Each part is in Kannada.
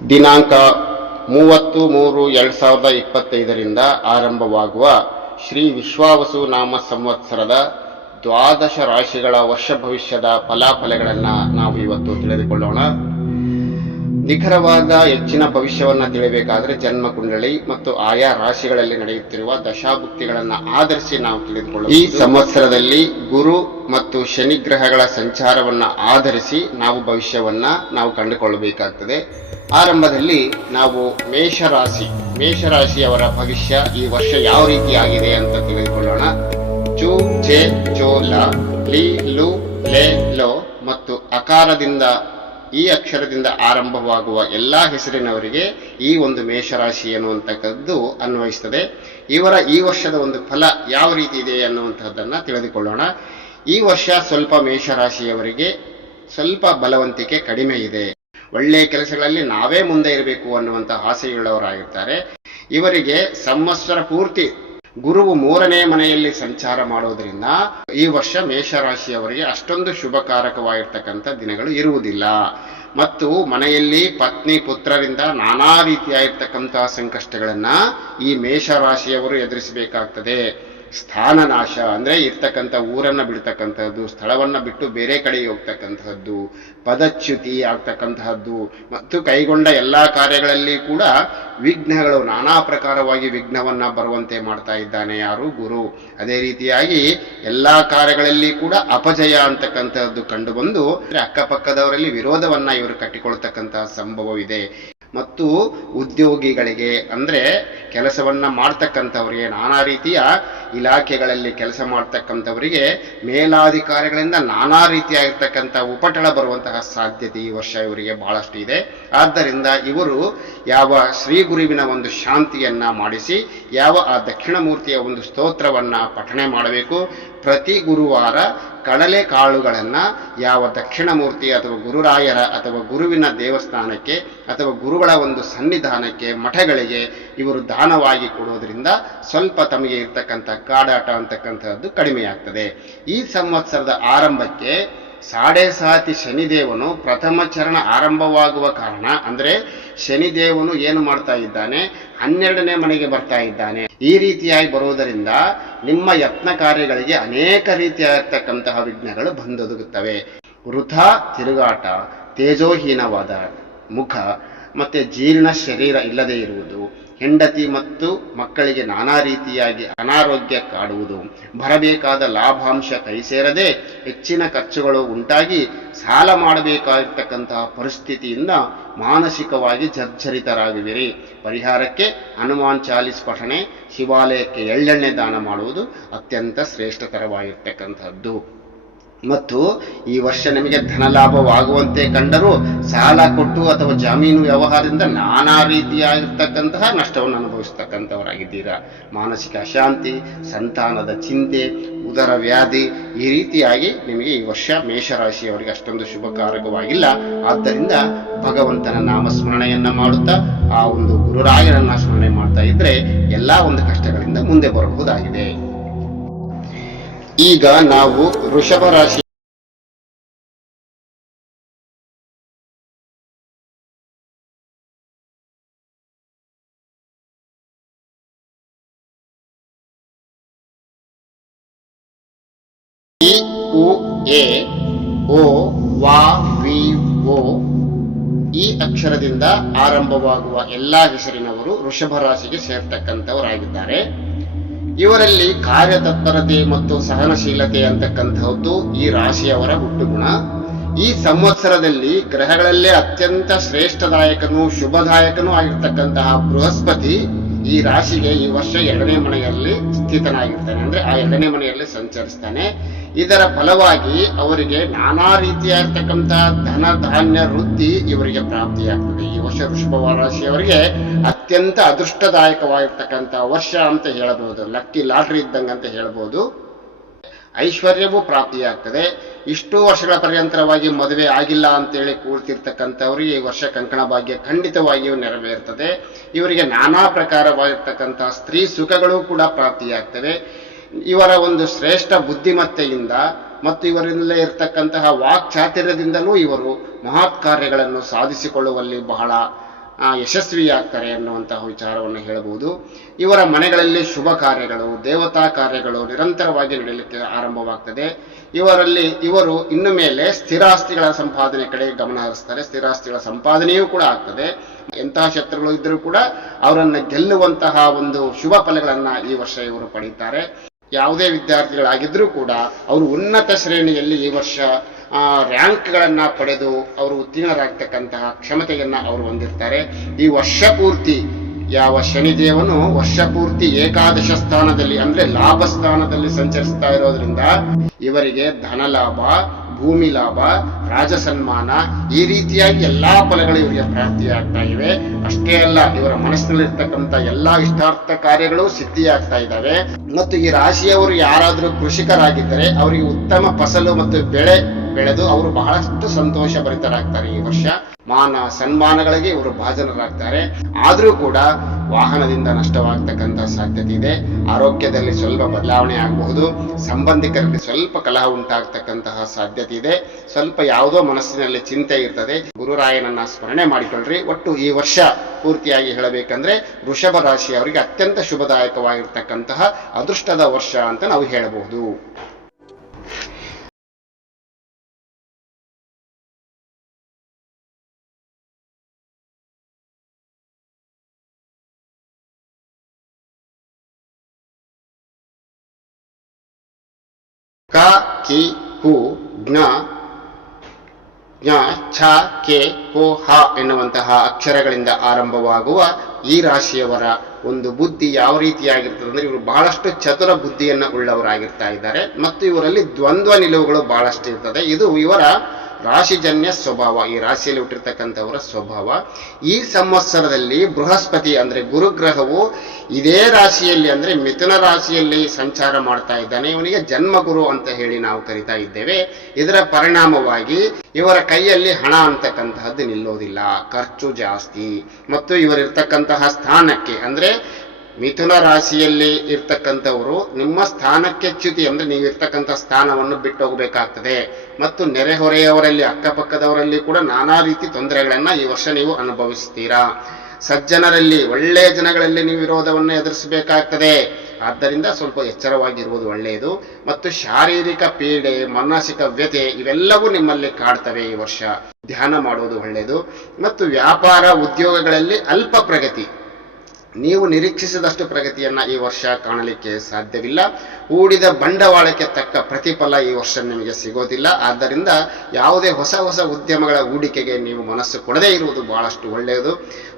ದಿನಾಂಕ 30/3/2025 ಆರಂಭವಾಗುವ ಶ್ರೀ ವಿಶ್ವಾವಸು ನಾಮ ಸಂವತ್ಸರದ ದ್ವಾದಶ ರಾಶಿಗಳ ವರ್ಷ ಭವಿಷ್ಯದ ಫಲಾಫಲಗಳನ್ನು ನಾವು ಇವತ್ತು ತಿಳಿದುಕೊಳ್ಳೋಣ. ನಿಖರವಾದ ಹೆಚ್ಚಿನ ಭವಿಷ್ಯವನ್ನು ತಿಳಿಯಬೇಕಾದ್ರೆ ಜನ್ಮ ಕುಂಡಳಿ ಮತ್ತು ಆಯಾ ರಾಶಿಗಳಲ್ಲಿ ನಡೆಯುತ್ತಿರುವ ದಶಾಭುಕ್ತಿಗಳನ್ನು ಆಧರಿಸಿ ನಾವು ತಿಳಿದುಕೊಳ್ಳೋಣ. ಈ ಸಂವತ್ಸರದಲ್ಲಿ ಗುರು ಮತ್ತು ಶನಿ ಗ್ರಹಗಳ ಸಂಚಾರವನ್ನು ಆಧರಿಸಿ ನಾವು ಭವಿಷ್ಯವನ್ನ ನಾವು ಕಂಡುಕೊಳ್ಳಬೇಕಾಗ್ತದೆ. ಆರಂಭದಲ್ಲಿ ನಾವು ಮೇಷರಾಶಿಯವರ ಭವಿಷ್ಯ ಈ ವರ್ಷ ಯಾವ ರೀತಿಯಾಗಿದೆ ಅಂತ ತಿಳಿದುಕೊಳ್ಳೋಣ. ಚು ಚೆ ಚೋ ಲ ಲಿ ಲು ಲೆ ಲೋ ಮತ್ತು ಅಕಾರದಿಂದ ಈ ಅಕ್ಷರದಿಂದ ಆರಂಭವಾಗುವ ಎಲ್ಲಾ ಹೆಸರಿನವರಿಗೆ ಈ ಒಂದು ಮೇಷರಾಶಿ ಅನ್ನುವಂತಕ್ಕದ್ದು ಅನ್ವಯಿಸುತ್ತದೆ. ಇವರ ಈ ವರ್ಷದ ಒಂದು ಫಲ ಯಾವ ರೀತಿ ಇದೆ ಅನ್ನುವಂತಹದ್ದನ್ನ ತಿಳಿದುಕೊಳ್ಳೋಣ. ಈ ವರ್ಷ ಸ್ವಲ್ಪ ಮೇಷರಾಶಿಯವರಿಗೆ ಸ್ವಲ್ಪ ಬಲವಂತಿಕೆ ಕಡಿಮೆ ಇದೆ. ಒಳ್ಳೆಯ ಕೆಲಸಗಳಲ್ಲಿ ನಾವೇ ಮುಂದೆ ಇರಬೇಕು ಅನ್ನುವಂತಹ ಆಸೆಯುಳ್ಳವರಾಗಿರ್ತಾರೆ. ಇವರಿಗೆ ಸಂವತ್ಸರ ಪೂರ್ತಿ ಗುರುವು 3ನೇ ಮನೆಯಲ್ಲಿ ಸಂಚಾರ ಮಾಡೋದ್ರಿಂದ ಈ ವರ್ಷ ಮೇಷರಾಶಿಯವರಿಗೆ ಅಷ್ಟೊಂದು ಶುಭಕಾರಕವಾಗಿರ್ತಕ್ಕಂಥ ದಿನಗಳು ಇರುವುದಿಲ್ಲ. ಮತ್ತು ಮನೆಯಲ್ಲಿ ಪತ್ನಿ ಪುತ್ರರಿಂದ ನಾನಾ ರೀತಿಯಾಗಿರ್ತಕ್ಕಂತಹ ಸಂಕಷ್ಟಗಳನ್ನ ಈ ಮೇಷರಾಶಿಯವರು ಎದುರಿಸಬೇಕಾಗ್ತದೆ. ಸ್ಥಾನನಾಶ ಅಂದ್ರೆ ಇರ್ತಕ್ಕಂಥ ಊರನ್ನ ಬಿಡ್ತಕ್ಕಂತಹದ್ದು, ಸ್ಥಳವನ್ನ ಬಿಟ್ಟು ಬೇರೆ ಕಡೆಗೆ ಹೋಗ್ತಕ್ಕಂತಹದ್ದು, ಪದಚ್ಯುತಿ ಆಗ್ತಕ್ಕಂತಹದ್ದು ಮತ್ತು ಕೈಗೊಂಡ ಎಲ್ಲಾ ಕಾರ್ಯಗಳಲ್ಲಿ ಕೂಡ ವಿಘ್ನಗಳು ನಾನಾ ಪ್ರಕಾರವಾಗಿ ವಿಘ್ನವನ್ನ ಬರುವಂತೆ ಮಾಡ್ತಾ ಇದ್ದಾನೆ ಯಾರು? ಗುರು. ಅದೇ ರೀತಿಯಾಗಿ ಎಲ್ಲಾ ಕಾರ್ಯಗಳಲ್ಲಿ ಕೂಡ ಅಪಜಯ ಅಂತಕ್ಕಂತಹದ್ದು ಕಂಡು ಬಂದು ಅಕ್ಕಪಕ್ಕದವರಲ್ಲಿ ವಿರೋಧವನ್ನ ಇವರು ಕಟ್ಟಿಕೊಳ್ತಕ್ಕಂತಹ ಸಂಭವವಿದೆ. ಮತ್ತು ಉದ್ಯೋಗಿಗಳಿಗೆ ಅಂದ್ರೆ ಕೆಲಸವನ್ನ ಮಾಡ್ತಕ್ಕಂಥವರಿಗೆ, ನಾನಾ ರೀತಿಯ ಇಲಾಖೆಗಳಲ್ಲಿ ಕೆಲಸ ಮಾಡ್ತಕ್ಕಂಥವರಿಗೆ ಮೇಲಾಧಿಕಾರಿಗಳಿಂದ ನಾನಾ ರೀತಿಯಾಗಿರ್ತಕ್ಕಂಥ ಉಪಟಳ ಬರುವಂತಹ ಸಾಧ್ಯತೆ ಈ ವರ್ಷ ಇವರಿಗೆ ಬಹಳಷ್ಟು ಇದೆ. ಆದ್ದರಿಂದ ಇವರು ಯಾವ ಶ್ರೀ ಗುರುವಿನ ಒಂದು ಶಾಂತಿಯನ್ನ ಮಾಡಿಸಿ ಯಾವ ಆ ದಕ್ಷಿಣ ಮೂರ್ತಿಯ ಒಂದು ಸ್ತೋತ್ರವನ್ನ ಪಠಣೆ ಮಾಡಬೇಕು. ಪ್ರತಿ ಗುರುವಾರ ಕಡಲೆ ಕಾಳುಗಳನ್ನ ಯಾವ ದಕ್ಷಿಣ ಮೂರ್ತಿ ಅಥವಾ ಗುರುರಾಯರ ಅಥವಾ ಗುರುವಿನ ದೇವಸ್ಥಾನಕ್ಕೆ ಅಥವಾ ಗುರುಗಳ ಒಂದು ಸನ್ನಿಧಾನಕ್ಕೆ, ಮಠಗಳಿಗೆ ಇವರು ದಾನವಾಗಿ ಕೊಡೋದ್ರಿಂದ ಸ್ವಲ್ಪ ತಮಗೆ ಇರ್ತಕ್ಕಂಥ ಕಾಡಾಟ ಅಂತಕ್ಕಂಥದ್ದು ಕಡಿಮೆಯಾಗ್ತದೆ. ಈ ಸಂವತ್ಸರದ ಆರಂಭಕ್ಕೆ ಸಾಡೆ ಶನಿದೇವನು ಪ್ರಥಮ ಚರಣ ಆರಂಭವಾಗುವ ಕಾರಣ ಅಂದ್ರೆ ಶನಿದೇವನು ಏನು ಮಾಡ್ತಾ ಇದ್ದಾನೆ, 12ನೇ ಮನೆಗೆ ಬರ್ತಾ ಇದ್ದಾನೆ. ಈ ರೀತಿಯಾಗಿ ಬರುವುದರಿಂದ ನಿಮ್ಮ ಯತ್ನ ಕಾರ್ಯಗಳಿಗೆ ಅನೇಕ ರೀತಿಯಾಗಿರ್ತಕ್ಕಂತಹ ವಿಘ್ನಗಳು ಬಂದೊದಗುತ್ತವೆ. ವೃಥಾ ತಿರುಗಾಟ, ತೇಜೋಹೀನವಾದ ಮುಖ, ಮತ್ತೆ ಜೀರ್ಣ ಶರೀರ ಇಲ್ಲದೆ ಇರುವುದು, ಹೆಂಡತಿ ಮತ್ತು ಮಕ್ಕಳಿಗೆ ನಾನಾ ರೀತಿಯಾಗಿ ಅನಾರೋಗ್ಯ ಕಾಡುವುದು, ಬರಬೇಕಾದ ಲಾಭಾಂಶ ಕೈ ಸೇರದೆ ಹೆಚ್ಚಿನ ಖರ್ಚುಗಳು ಉಂಟಾಗಿ ಸಾಲ ಮಾಡಬೇಕಾಗಿರ್ತಕ್ಕಂತಹ ಪರಿಸ್ಥಿತಿಯಿಂದ ಮಾನಸಿಕವಾಗಿ ಜರ್ಜರಿತರಾಗುವಿರಿ. ಪರಿಹಾರಕ್ಕೆ ಹನುಮಾನ್ ಚಾಲಿಸ್ ಪಠಣೆ, ಶಿವಾಲಯಕ್ಕೆ ಎಳ್ಳೆಣ್ಣೆ ದಾನ ಮಾಡುವುದು ಅತ್ಯಂತ ಶ್ರೇಷ್ಠಕರವಾಗಿರ್ತಕ್ಕಂಥದ್ದು. ಮತ್ತು ಈ ವರ್ಷ ನಿಮಗೆ ಧನಲಾಭವಾಗುವಂತೆ ಕಂಡರೂ ಸಾಲ ಕೊಟ್ಟು ಅಥವಾ ಜಾಮೀನು ವ್ಯವಹಾರದಿಂದ ನಾನಾ ರೀತಿಯಾಗಿರ್ತಕ್ಕಂತಹ ನಷ್ಟವನ್ನು ಅನುಭವಿಸ್ತಕ್ಕಂಥವರಾಗಿದ್ದೀರಾ. ಮಾನಸಿಕ ಅಶಾಂತಿ, ಸಂತಾನದ ಚಿಂತೆ, ಉದರ ವ್ಯಾಧಿ ಈ ರೀತಿಯಾಗಿ ನಿಮಗೆ ಈ ವರ್ಷ ಮೇಷರಾಶಿಯವರಿಗೆ ಅಷ್ಟೊಂದು ಶುಭಕಾರಕವಾಗಿಲ್ಲ. ಆದ್ದರಿಂದ ಭಗವಂತನ ನಾಮಸ್ಮರಣೆಯನ್ನ ಮಾಡುತ್ತಾ ಆ ಒಂದು ಗುರುರಾಯರನ್ನ ಸ್ಮರಣೆ ಮಾಡ್ತಾ ಇದ್ರೆ ಎಲ್ಲಾ ಒಂದು ಕಷ್ಟಗಳಿಂದ ಮುಂದೆ ಬರಬಹುದಾಗಿದೆ. ಈಗ ನಾವು ವೃಷಭ ರಾಶಿ ಇ ಉ ಎ ಓ ವಾ ವಿ ಓ ಈ ಅಕ್ಷರದಿಂದ ಆರಂಭವಾಗುವ ಎಲ್ಲಾ ಹೆಸರಿನವರು ವೃಷಭ ರಾಶಿಗೆ ಸೇರ್ತಕ್ಕಂಥವರಾಗಿದ್ದಾರೆ. ಇವರಲ್ಲಿ ಕಾರ್ಯತತ್ಪರತೆ ಮತ್ತು ಸಹನಶೀಲತೆ ಅಂತಕ್ಕಂಥದ್ದು ಈ ರಾಶಿಯವರ ಹುಟ್ಟುಗುಣ. ಈ ಸಂವತ್ಸರದಲ್ಲಿ ಗ್ರಹಗಳಲ್ಲೇ ಅತ್ಯಂತ ಶ್ರೇಷ್ಠದಾಯಕನೂ ಶುಭದಾಯಕನೂ ಆಗಿರ್ತಕ್ಕಂತಹ ಬೃಹಸ್ಪತಿ ಈ ರಾಶಿಗೆ ಈ ವರ್ಷ 2ನೇ ಮನೆಯಲ್ಲಿ ಸ್ಥಿತನಾಗಿರ್ತಾನೆ, ಅಂದ್ರೆ ಆ 2ನೇ ಮನೆಯಲ್ಲಿ ಸಂಚರಿಸ್ತಾನೆ. ಇದರ ಫಲವಾಗಿ ಅವರಿಗೆ ನಾನಾ ರೀತಿಯಾಗಿರ್ತಕ್ಕಂತಹ ಧನ ಧಾನ್ಯ ವೃದ್ಧಿ ಇವರಿಗೆ ಪ್ರಾಪ್ತಿಯಾಗ್ತದೆ. ಈ ವರ್ಷ ವೃಷಭ ರಾಶಿಯವರಿಗೆ ಅತ್ಯಂತ ಅದೃಷ್ಟದಾಯಕವಾಗಿರ್ತಕ್ಕಂತಹ ವರ್ಷ ಅಂತ ಹೇಳಬಹುದು. ಲಕ್ಕಿ ಲಾಟ್ರಿ ಇದ್ದಂಗೆ ಅಂತ ಹೇಳಬಹುದು. ಐಶ್ವರ್ಯವೂ ಪ್ರಾಪ್ತಿಯಾಗ್ತದೆ. ಇಷ್ಟು ವರ್ಷಗಳ ಪರ್ಯಂತರವಾಗಿ ಮದುವೆ ಆಗಿಲ್ಲ ಅಂತೇಳಿ ಕೂಡ್ತಿರ್ತಕ್ಕಂಥವ್ರಿಗೆ ಈ ವರ್ಷ ಕಂಕಣ ಭಾಗ್ಯ ಖಂಡಿತವಾಗಿಯೂ ನೆರವೇರ್ತದೆ. ಇವರಿಗೆ ನಾನಾ ಪ್ರಕಾರವಾಗಿರ್ತಕ್ಕಂತಹ ಸ್ತ್ರೀ ಸುಖಗಳು ಕೂಡ ಪ್ರಾಪ್ತಿಯಾಗ್ತವೆ. ಇವರ ಒಂದು ಶ್ರೇಷ್ಠ ಬುದ್ಧಿಮತ್ತೆಯಿಂದ ಮತ್ತು ಇವರಲ್ಲೇ ಇರತಕ್ಕಂತಹ ವಾಕ್ಚಾತುರ್ಯದಿಂದಲೂ ಇವರು ಮಹತ್ ಕಾರ್ಯಗಳನ್ನು ಸಾಧಿಸಿಕೊಳ್ಳುವಲ್ಲಿ ಬಹಳ ಯಶಸ್ವಿಯಾಗ್ತಾರೆ ಅನ್ನುವಂತಹ ವಿಚಾರವನ್ನು ಹೇಳಬಹುದು. ಇವರ ಮನೆಗಳಲ್ಲಿ ಶುಭ ಕಾರ್ಯಗಳು, ದೇವತಾ ಕಾರ್ಯಗಳು ನಿರಂತರವಾಗಿ ನಡೆಯಲಿಕ್ಕೆ ಆರಂಭವಾಗ್ತದೆ. ಇವರು ಇನ್ನು ಮೇಲೆ ಸ್ಥಿರಾಸ್ತಿಗಳ ಸಂಪಾದನೆ ಕಡೆ ಗಮನ ಹರಿಸ್ತಾರೆ. ಸ್ಥಿರಾಸ್ತಿಗಳ ಸಂಪಾದನೆಯೂ ಕೂಡ ಆಗ್ತದೆ. ಎಂತಹ ಶತ್ರುಗಳು ಇದ್ದರೂ ಕೂಡ ಅವರನ್ನು ಗೆಲ್ಲುವಂತಹ ಒಂದು ಶುಭ ಫಲಗಳನ್ನ ಈ ವರ್ಷ ಇವರು ಪಡೀತಾರೆ. ಯಾವುದೇ ವಿದ್ಯಾರ್ಥಿಗಳಾಗಿದ್ರೂ ಕೂಡ ಅವರು ಉನ್ನತ ಶ್ರೇಣಿಯಲ್ಲಿ ಈ ವರ್ಷ ರ್ಯಾಂಕ್ಗಳನ್ನ ಪಡೆದು ಅವರು ಉತ್ತೀರ್ಣರಾಗ್ತಕ್ಕಂತಹ ಕ್ಷಮತೆಯನ್ನ ಅವರು ಹೊಂದಿರ್ತಾರೆ. ಈ ವರ್ಷ ಪೂರ್ತಿ ಯಾವ ಶನಿದೇವನು ವರ್ಷ ಪೂರ್ತಿ ಏಕಾದಶ ಸ್ಥಾನದಲ್ಲಿ ಅಂದ್ರೆ ಲಾಭ ಸ್ಥಾನದಲ್ಲಿ ಸಂಚರಿಸ್ತಾ ಇರೋದ್ರಿಂದ ಇವರಿಗೆ ಧನ ಲಾಭ, ಭೂಮಿ ಲಾಭ, ರಾಜ ಸನ್ಮಾನ ಈ ರೀತಿಯಾಗಿ ಎಲ್ಲಾ ಫಲಗಳು ಇವರಿಗೆ ಪ್ರಾಪ್ತಿಯಾಗ್ತಾ ಇವೆ. ಅಷ್ಟೇ ಅಲ್ಲ, ಇವರ ಮನಸ್ಸಿನಲ್ಲಿರ್ತಕ್ಕಂಥ ಎಲ್ಲಾ ಇಷ್ಟಾರ್ಥ ಕಾರ್ಯಗಳು ಸಿದ್ಧಿಯಾಗ್ತಾ ಇದ್ದಾವೆ. ಮತ್ತು ಈ ರಾಶಿಯವರು ಯಾರಾದರೂ ಕೃಷಿಕರಾಗಿದ್ದರೆ ಅವರಿಗೆ ಉತ್ತಮ ಫಸಲು ಮತ್ತು ಬೆಳೆ ಬೆಳೆದು ಅವರು ಬಹಳಷ್ಟು ಸಂತೋಷ ಭರಿತರಾಗ್ತಾರೆ. ಈ ವರ್ಷ ಮಾನ ಸನ್ಮಾನಗಳಿಗೆ ಇವರು ಭಾಜನರಾಗ್ತಾರೆ. ಆದರೂ ಕೂಡ ವಾಹನದಿಂದ ನಷ್ಟವಾಗ್ತಕ್ಕಂಥ ಸಾಧ್ಯತೆ ಇದೆ. ಆರೋಗ್ಯದಲ್ಲಿ ಸ್ವಲ್ಪ ಬದಲಾವಣೆ ಆಗಬಹುದು. ಸಂಬಂಧಿಕರಲ್ಲಿ ಸ್ವಲ್ಪ ಕಲಹ ಉಂಟಾಗ್ತಕ್ಕಂತಹ ಸಾಧ್ಯತೆ ಇದೆ. ಸ್ವಲ್ಪ ಯಾವುದೋ ಮನಸ್ಸಿನಲ್ಲಿ ಚಿಂತೆ ಇರ್ತದೆ. ಗುರುರಾಯನನ್ನ ಸ್ಮರಣೆ ಮಾಡಿಕೊಳ್ಳ್ರಿ. ಒಟ್ಟು ಈ ವರ್ಷ ಪೂರ್ತಿಯಾಗಿ ಹೇಳಬೇಕಂದ್ರೆ ವೃಷಭ ರಾಶಿಯವರಿಗೆ ಅತ್ಯಂತ ಶುಭದಾಯಕವಾಗಿರ್ತಕ್ಕಂತಹ ಅದೃಷ್ಟದ ವರ್ಷ ಅಂತ ನಾವು ಹೇಳಬಹುದು. ಕ ಕಿ ಕು ಜ್ಞ ಜ್ಞ ಛ ಕೆ ಕೋ ಹ ಎನ್ನುವಂತಹ ಅಕ್ಷರಗಳಿಂದ ಆರಂಭವಾಗುವ ಈ ರಾಶಿಯವರ ಒಂದು ಬುದ್ಧಿ ಯಾವ ರೀತಿಯಾಗಿರ್ತದೆ ಅಂದ್ರೆ ಇವರು ಬಹಳಷ್ಟು ಚತುರ ಬುದ್ಧಿಯನ್ನ ಉಳ್ಳವರಾಗಿರ್ತಾ ಇದ್ದಾರೆ. ಮತ್ತು ಇವರಲ್ಲಿ ದ್ವಂದ್ವ ನಿಲುವುಗಳು ಬಹಳಷ್ಟು ಇರ್ತದೆ. ಇದು ಇವರ ರಾಶಿಜನ್ಯ ಸ್ವಭಾವ, ಈ ರಾಶಿಯಲ್ಲಿ ಹುಟ್ಟಿರ್ತಕ್ಕಂಥವರ ಸ್ವಭಾವ. ಈ ಸಂವತ್ಸರದಲ್ಲಿ ಬೃಹಸ್ಪತಿ ಅಂದ್ರೆ ಗುರುಗ್ರಹವು ಇದೇ ರಾಶಿಯಲ್ಲಿ ಅಂದ್ರೆ ಮಿಥುನ ರಾಶಿಯಲ್ಲಿ ಸಂಚಾರ ಮಾಡ್ತಾ ಇದ್ದಾನೆ. ಇವನಿಗೆ ಜನ್ಮಗುರು ಅಂತ ಹೇಳಿ ನಾವು ಕರಿತಾ ಇದ್ದೇವೆ. ಇದರ ಪರಿಣಾಮವಾಗಿ ಇವರ ಕೈಯಲ್ಲಿ ಹಣ ಅಂತಕ್ಕಂತಹದ್ದು ನಿಲ್ಲೋದಿಲ್ಲ, ಖರ್ಚು ಜಾಸ್ತಿ. ಮತ್ತು ಇವರಿರ್ತಕ್ಕಂತಹ ಸ್ಥಾನಕ್ಕೆ ಅಂದ್ರೆ ಮಿಥುನ ರಾಶಿಯಲ್ಲಿ ಇರ್ತಕ್ಕಂಥವರು ನಿಮ್ಮ ಸ್ಥಾನಕ್ಕೆ ಚ್ಯುತಿ ಅಂದ್ರೆ ನೀವು ಇರ್ತಕ್ಕಂಥ ಸ್ಥಾನವನ್ನು ಬಿಟ್ಟು ಹೋಗಬೇಕಾಗ್ತದೆ. ಮತ್ತು ನೆರೆಹೊರೆಯವರಲ್ಲಿ ಅಕ್ಕಪಕ್ಕದವರಲ್ಲಿ ಕೂಡ ನಾನಾ ರೀತಿ ತೊಂದರೆಗಳನ್ನ ಈ ವರ್ಷ ನೀವು ಅನುಭವಿಸ್ತೀರಾ. ಸಜ್ಜನರಲ್ಲಿ ಒಳ್ಳೆಯ ಜನಗಳಲ್ಲಿ ನೀವು ವಿರೋಧವನ್ನು ಎದುರಿಸಬೇಕಾಗ್ತದೆ. ಆದ್ದರಿಂದ ಸ್ವಲ್ಪ ಎಚ್ಚರವಾಗಿರುವುದು ಒಳ್ಳೆಯದು. ಮತ್ತು ಶಾರೀರಿಕ ಪೀಡೆ, ಮಾನಸಿಕ ವ್ಯಥೆ ಇವೆಲ್ಲವೂ ನಿಮ್ಮಲ್ಲಿ ಕಾಡ್ತವೆ. ಈ ವರ್ಷ ಧ್ಯಾನ ಮಾಡುವುದು ಒಳ್ಳೆಯದು. ಮತ್ತು ವ್ಯಾಪಾರ ಉದ್ಯೋಗಗಳಲ್ಲಿ ಅಲ್ಪ ಪ್ರಗತಿ, ನೀವು ನಿರೀಕ್ಷಿಸಿದಷ್ಟು ಪ್ರಗತಿಯನ್ನ ಈ ವರ್ಷ ಕಾಣಲಿಕ್ಕೆ ಸಾಧ್ಯವಿಲ್ಲ. ಹೂಡಿದ ಬಂಡವಾಳಕ್ಕೆ ತಕ್ಕ ಪ್ರತಿಫಲ ಈ ವರ್ಷ ನಿಮಗೆ ಸಿಗೋದಿಲ್ಲ. ಆದ್ದರಿಂದ ಯಾವುದೇ ಹೊಸ ಹೊಸ ಉದ್ಯಮಗಳ ಹೂಡಿಕೆಗೆ ನೀವು ಮನಸ್ಸು ಕೊಡದೇ ಇರುವುದು ಬಹಳಷ್ಟು ಒಳ್ಳೆಯದು.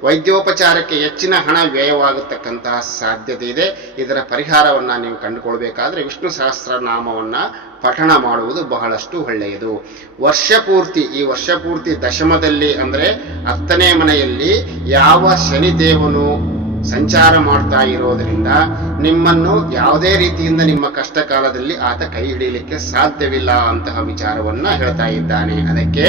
ವೈದ್ಯೋಪಚಾರಕ್ಕೆ ಹೆಚ್ಚಿನ ಹಣ ವ್ಯಯವಾಗತಕ್ಕಂತಹ ಸಾಧ್ಯತೆ ಇದೆ. ಇದರ ಪರಿಹಾರವನ್ನ ನೀವು ಕಂಡುಕೊಳ್ಬೇಕಾದ್ರೆ ವಿಷ್ಣು ಸಹಸ್ರನಾಮವನ್ನ ಪಠಣ ಮಾಡುವುದು ಬಹಳಷ್ಟು ಒಳ್ಳೆಯದು. ಈ ವರ್ಷ ಪೂರ್ತಿ ದಶಮದಲ್ಲಿ ಅಂದ್ರೆ 10ನೇ ಮನೆಯಲ್ಲಿ ಯಾವ ಶನಿದೇವನು ಸಂಚಾರ ಮಾಡ್ತಾ ಇರೋದ್ರಿಂದ ನಿಮ್ಮನ್ನು ಯಾವುದೇ ರೀತಿಯಿಂದ ನಿಮ್ಮ ಕಷ್ಟ ಕಾಲದಲ್ಲಿ ಆತ ಕೈ ಹಿಡಿಯಲಿಕ್ಕೆ ಸಾಧ್ಯವಿಲ್ಲ ಅಂತಹ ವಿಚಾರವನ್ನ ಹೇಳ್ತಾ ಇದ್ದಾನೆ. ಅದಕ್ಕೆ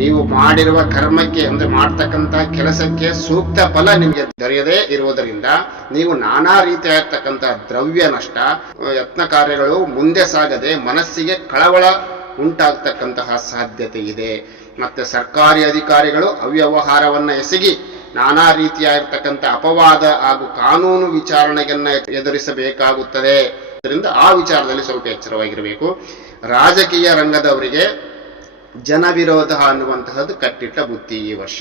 ನೀವು ಮಾಡಿರುವ ಕರ್ಮಕ್ಕೆ ಅಂದ್ರೆ ಮಾಡ್ತಕ್ಕಂಥ ಕೆಲಸಕ್ಕೆ ಸೂಕ್ತ ಫಲ ನಿಮಗೆ ದೊರೆಯದೇ ಇರುವುದರಿಂದ ನೀವು ನಾನಾ ರೀತಿಯಾಗಿರ್ತಕ್ಕಂಥ ದ್ರವ್ಯ ನಷ್ಟ, ಯತ್ನ ಕಾರ್ಯಗಳು ಮುಂದೆ ಸಾಗದೆ ಮನಸ್ಸಿಗೆ ಕಳವಳ ಉಂಟಾಗ್ತಕ್ಕಂತಹ ಸಾಧ್ಯತೆ ಇದೆ. ಮತ್ತೆ ಸರ್ಕಾರಿ ಅಧಿಕಾರಿಗಳು ಅವ್ಯವಹಾರವನ್ನ ಎಸಗಿ ನಾನಾ ರೀತಿಯಾಗಿರ್ತಕ್ಕಂಥ ಅಪವಾದ ಹಾಗೂ ಕಾನೂನು ವಿಚಾರಣೆಯನ್ನ ಎದುರಿಸಬೇಕಾಗುತ್ತದೆ. ಅದರಿಂದ ಆ ವಿಚಾರದಲ್ಲಿ ಸ್ವಲ್ಪ ಎಚ್ಚರವಾಗಿರಬೇಕು. ರಾಜಕೀಯ ರಂಗದವರಿಗೆ ಜನವಿರೋಧ ಅನ್ನುವಂತಹದ್ದು ಕಟ್ಟಿಟ್ಟ ಬುತ್ತಿ ಈ ವರ್ಷ.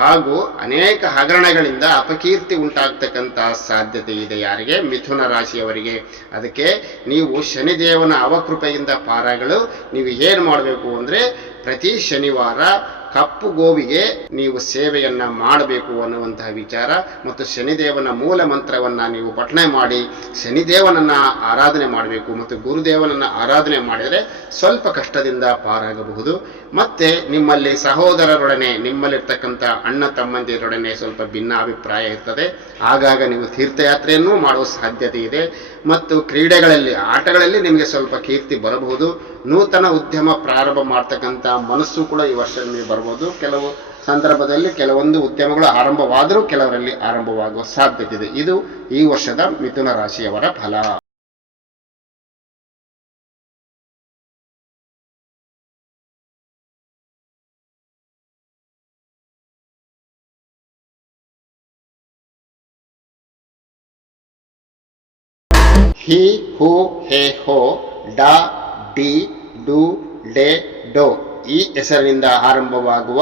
ಹಾಗೂ ಅನೇಕ ಹಗರಣಗಳಿಂದ ಅಪಕೀರ್ತಿ ಉಂಟಾಗ್ತಕ್ಕಂತಹ ಸಾಧ್ಯತೆ ಇದೆ ಯಾರಿಗೆ? ಮಿಥುನ ರಾಶಿಯವರಿಗೆ. ಅದಕ್ಕೆ ನೀವು ಶನಿದೇವನ ಅವಕೃಪೆಯಿಂದ ಪಾರಾಗಲು ನೀವು ಏನ್ ಮಾಡಬೇಕು ಅಂದ್ರೆ ಪ್ರತಿ ಶನಿವಾರ ಕಪ್ಪು ಗೋವಿಗೆ ನೀವು ಸೇವೆಯನ್ನ ಮಾಡಬೇಕು ಅನ್ನುವಂತಹ ವಿಚಾರ. ಮತ್ತು ಶನಿದೇವನ ಮೂಲ ಮಂತ್ರವನ್ನ ನೀವು ಪಠಣೆ ಮಾಡಿ ಶನಿದೇವನನ್ನ ಆರಾಧನೆ ಮಾಡಬೇಕು. ಮತ್ತು ಗುರುದೇವನನ್ನ ಆರಾಧನೆ ಮಾಡಿದರೆ ಸ್ವಲ್ಪ ಕಷ್ಟದಿಂದ ಪಾರಾಗಬಹುದು. ಮತ್ತೆ ನಿಮ್ಮಲ್ಲಿ ಸಹೋದರರೊಡನೆ, ನಿಮ್ಮಲ್ಲಿರ್ತಕ್ಕಂಥ ಅಣ್ಣ ತಮ್ಮಂದಿರೊಡನೆ ಸ್ವಲ್ಪ ಭಿನ್ನ ಅಭಿಪ್ರಾಯ ಇರ್ತದೆ. ಆಗಾಗ ನೀವು ತೀರ್ಥಯಾತ್ರೆಯನ್ನೂ ಮಾಡುವ ಸಾಧ್ಯತೆ ಇದೆ. ಮತ್ತು ಕ್ರೀಡೆಗಳಲ್ಲಿ, ಆಟಗಳಲ್ಲಿ ನಿಮಗೆ ಸ್ವಲ್ಪ ಕೀರ್ತಿ ಬರಬಹುದು. ನೂತನ ಉದ್ಯಮ ಪ್ರಾರಂಭ ಮಾಡ್ತಕ್ಕಂಥ ಮನಸ್ಸು ಕೂಡ ಈ ವರ್ಷ ನಿಮಗೆ ಬರಬಹುದು. ಕೆಲವು ಸಂದರ್ಭದಲ್ಲಿ ಕೆಲವೊಂದು ಉದ್ಯಮಗಳು ಆರಂಭವಾದರೂ ಕೆಲವರಲ್ಲಿ ಆರಂಭವಾಗುವ ಸಾಧ್ಯತೆ ಇದೆ. ಇದು ಈ ವರ್ಷದ ಮಿಥುನ ರಾಶಿಯವರ ಫಲ. ಹಿ, ಹೂ, ಹೇ, ಹೋ, ಡ, ಡಿ, ಡು, ಡೆ, ಡೋ ಈ ಹೆಸರಿನಿಂದ ಆರಂಭವಾಗುವ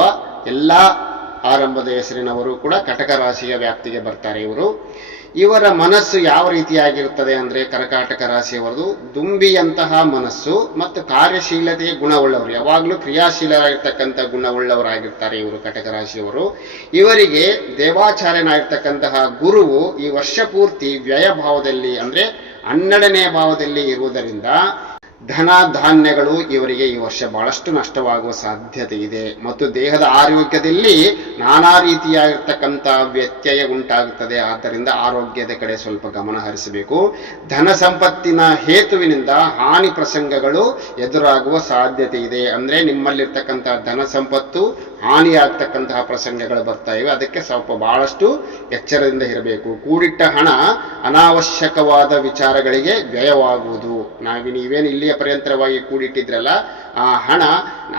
ಎಲ್ಲ ಆರಂಭದ ಹೆಸರಿನವರು ಕೂಡ ಕಟಕ ರಾಶಿಯ ವ್ಯಾಪ್ತಿಗೆ ಬರ್ತಾರೆ. ಇವರ ಮನಸ್ಸು ಯಾವ ರೀತಿಯಾಗಿರುತ್ತದೆ ಅಂದ್ರೆ ಕರ್ಕಾಟಕ ರಾಶಿಯವರದು ದುಂಬಿಯಂತಹ ಮನಸ್ಸು ಮತ್ತು ಕಾರ್ಯಶೀಲತೆಯ ಗುಣವುಳ್ಳವರು, ಯಾವಾಗಲೂ ಕ್ರಿಯಾಶೀಲರಾಗಿರ್ತಕ್ಕಂಥ ಗುಣವುಳ್ಳವರಾಗಿರ್ತಾರೆ ಇವರು ಕಟಕ ರಾಶಿಯವರು. ಇವರಿಗೆ ದೇವಾಚಾರ್ಯನಾಗಿರ್ತಕ್ಕಂತಹ ಗುರುವು ಈ ವರ್ಷ ಪೂರ್ತಿ ವ್ಯಯ ಭಾವದಲ್ಲಿ ಅಂದ್ರೆ 12ನೇ ಭಾವದಲ್ಲಿ ಇರುವುದರಿಂದ ಧನ ಧಾನ್ಯಗಳು ಇವರಿಗೆ ಈ ವರ್ಷ ಬಹಳಷ್ಟು ನಷ್ಟವಾಗುವ ಸಾಧ್ಯತೆ ಇದೆ ಮತ್ತು ದೇಹದ ಆರೋಗ್ಯದಲ್ಲಿ ನಾನಾ ರೀತಿಯಾಗಿರ್ತಕ್ಕಂಥ ವ್ಯತ್ಯಯ ಉಂಟಾಗುತ್ತದೆ. ಆದ್ದರಿಂದ ಆರೋಗ್ಯದ ಕಡೆ ಸ್ವಲ್ಪ ಗಮನ ಹರಿಸಬೇಕು. ಧನ ಸಂಪತ್ತಿನ ಹೇತುವಿನಿಂದ ಹಾನಿ ಪ್ರಸಂಗಗಳು ಎದುರಾಗುವ ಸಾಧ್ಯತೆ ಇದೆ. ಅಂದ್ರೆ ನಿಮ್ಮಲ್ಲಿರ್ತಕ್ಕಂಥ ಧನ ಸಂಪತ್ತು ಹಾನಿಯಾಗ್ತಕ್ಕಂತಹ ಪ್ರಸಂಗಗಳು ಬರ್ತಾ ಇವೆ. ಅದಕ್ಕೆ ಸ್ವಲ್ಪ ಬಹಳಷ್ಟು ಎಚ್ಚರದಿಂದ ಇರಬೇಕು. ಕೂಡಿಟ್ಟ ಹಣ ಅನಾವಶ್ಯಕವಾದ ವಿಚಾರಗಳಿಗೆ ವ್ಯಯವಾಗುವುದು. ನೀವೇನು ಇಲ್ಲಿಯ ಪರ್ಯಂತರವಾಗಿ ಕೂಡಿಟ್ಟಿದ್ರಲ್ಲ, ಆ ಹಣ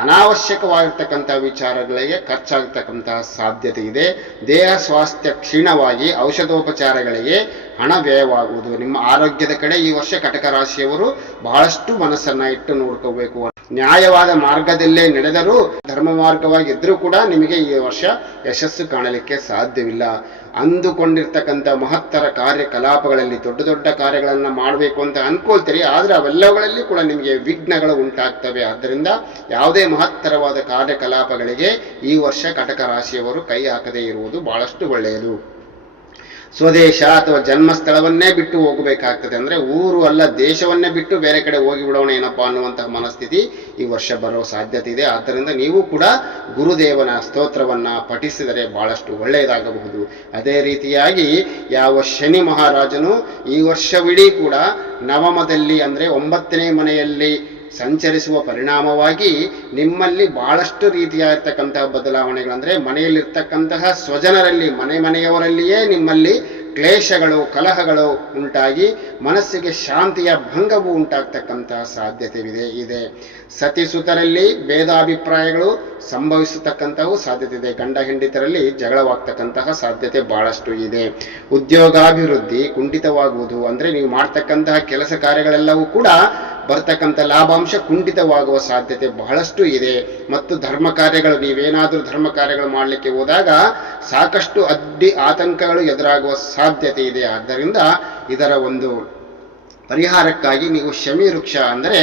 ಅನಾವಶ್ಯಕವಾಗಿರ್ತಕ್ಕಂಥ ವಿಚಾರಗಳಿಗೆ ಖರ್ಚಾಗತಕ್ಕಂತಹ ಸಾಧ್ಯತೆ ಇದೆ. ದೇಹ ಸ್ವಾಸ್ಥ್ಯ ಕ್ಷೀಣವಾಗಿ ಔಷಧೋಪಚಾರಗಳಿಗೆ ಹಣ ವ್ಯಯವಾಗುವುದು. ನಿಮ್ಮ ಆರೋಗ್ಯದ ಕಡೆ ಈ ವರ್ಷ ಕಟಕ ರಾಶಿಯವರು ಬಹಳಷ್ಟು ಮನಸ್ಸನ್ನ ಇಟ್ಟು ನೋಡ್ಕೋಬೇಕು. ನ್ಯಾಯವಾದ ಮಾರ್ಗದಲ್ಲೇ ನಡೆದರೂ ಧರ್ಮ ಮಾರ್ಗವಾಗಿದ್ರೂ ಕೂಡ ನಿಮಗೆ ಈ ವರ್ಷ ಯಶಸ್ಸು ಕಾಣಲಿಕ್ಕೆ ಸಾಧ್ಯವಿಲ್ಲ. ಅಂದುಕೊಂಡಿರ್ತಕ್ಕಂಥ ಮಹತ್ತರ ಕಾರ್ಯಕಲಾಪಗಳಲ್ಲಿ ದೊಡ್ಡ ದೊಡ್ಡ ಕಾರ್ಯಗಳನ್ನ ಮಾಡಬೇಕು ಅಂತ ಅನ್ಕೊಳ್ತೀರಿ, ಆದ್ರೆ ಅವೆಲ್ಲಗಳಲ್ಲಿ ಕೂಡ ನಿಮಗೆ ವಿಘ್ನಗಳು ಉಂಟಾಗ್ತವೆ. ಆದ್ದರಿಂದ ಯಾವುದೇ ಮಹತ್ತರವಾದ ಕಾರ್ಯಕಲಾಪಗಳಿಗೆ ಈ ವರ್ಷ ಕಟಕ ರಾಶಿಯವರು ಕೈ ಹಾಕದೇ ಇರುವುದು ಬಹಳಷ್ಟು ಒಳ್ಳೆಯದು. ಸ್ವದೇಶ ಅಥವಾ ಜನ್ಮಸ್ಥಳವನ್ನೇ ಬಿಟ್ಟು ಹೋಗಬೇಕಾಗ್ತದೆ. ಅಂದ್ರೆ ಊರು ಅಲ್ಲ, ದೇಶವನ್ನೇ ಬಿಟ್ಟು ಬೇರೆ ಕಡೆ ಹೋಗಿ ಬಿಡೋಣ ಏನಪ್ಪಾ ಅನ್ನುವಂತಹ ಮನಸ್ಥಿತಿ ಈ ವರ್ಷ ಬರೋ ಸಾಧ್ಯತೆ ಇದೆ. ಆದ್ದರಿಂದ ನೀವು ಕೂಡ ಗುರುದೇವನ ಸ್ತೋತ್ರವನ್ನ ಪಠಿಸಿದರೆ ಬಹಳಷ್ಟು ಒಳ್ಳೆಯದಾಗಬಹುದು. ಅದೇ ರೀತಿಯಾಗಿ ಯಾವ ಶನಿ ಮಹಾರಾಜನು ಈ ವರ್ಷವಿಡೀ ಕೂಡ ನವಮದಲ್ಲಿ ಅಂದ್ರೆ 9ನೇ ಮನೆಯಲ್ಲಿ ಸಂಚರಿಸುವ ಪರಿಣಾಮವಾಗಿ ನಿಮ್ಮಲ್ಲಿ ಬಹಳಷ್ಟು ರೀತಿಯಾಗಿರ್ತಕ್ಕಂತಹ ಬದಲಾವಣೆಗಳಂದ್ರೆ ಮನೆಯಲ್ಲಿರ್ತಕ್ಕಂತಹ ಸ್ವಜನರಲ್ಲಿ ಮನೆಯವರಲ್ಲಿಯೇ ನಿಮ್ಮಲ್ಲಿ ಕ್ಲೇಶಗಳು ಕಲಹಗಳು ಉಂಟಾಗಿ ಮನಸ್ಸಿಗೆ ಶಾಂತಿಯ ಭಂಗವು ಉಂಟಾಗ್ತಕ್ಕಂತಹ ಸಾಧ್ಯತೆ ಇದೆ. ಸತಿಸುತರಲ್ಲಿ ಭೇದಾಭಿಪ್ರಾಯಗಳು ಸಂಭವಿಸತಕ್ಕಂತಹ ಸಾಧ್ಯತೆ ಇದೆ. ಗಂಡ ಹೆಂಡಿತರಲ್ಲಿ ಜಗಳವಾಗ್ತಕ್ಕಂತಹ ಸಾಧ್ಯತೆ ಬಹಳಷ್ಟು ಇದೆ. ಉದ್ಯೋಗಾಭಿವೃದ್ಧಿ ಕುಂಠಿತವಾಗುವುದು ಅಂದ್ರೆ ನೀವು ಮಾಡ್ತಕ್ಕಂತಹ ಕೆಲಸ ಕಾರ್ಯಗಳೆಲ್ಲವೂ ಕೂಡ ಬರ್ತಕ್ಕಂಥ ಲಾಭಾಂಶ ಕುಂಠಿತವಾಗುವ ಸಾಧ್ಯತೆ ಬಹಳಷ್ಟು ಇದೆ. ಮತ್ತು ಧರ್ಮ ಕಾರ್ಯಗಳು, ನೀವೇನಾದ್ರೂ ಧರ್ಮ ಕಾರ್ಯಗಳು ಮಾಡಲಿಕ್ಕೆ ಹೋದಾಗ ಸಾಕಷ್ಟು ಅಡ್ಡಿ ಆತಂಕಗಳು ಎದುರಾಗುವ ಸಾಧ್ಯತೆ ಇದೆ. ಆದ್ದರಿಂದ ಇದರ ಒಂದು ಪರಿಹಾರಕ್ಕಾಗಿ ನೀವು ಶಮಿ ವೃಕ್ಷ ಅಂದರೆ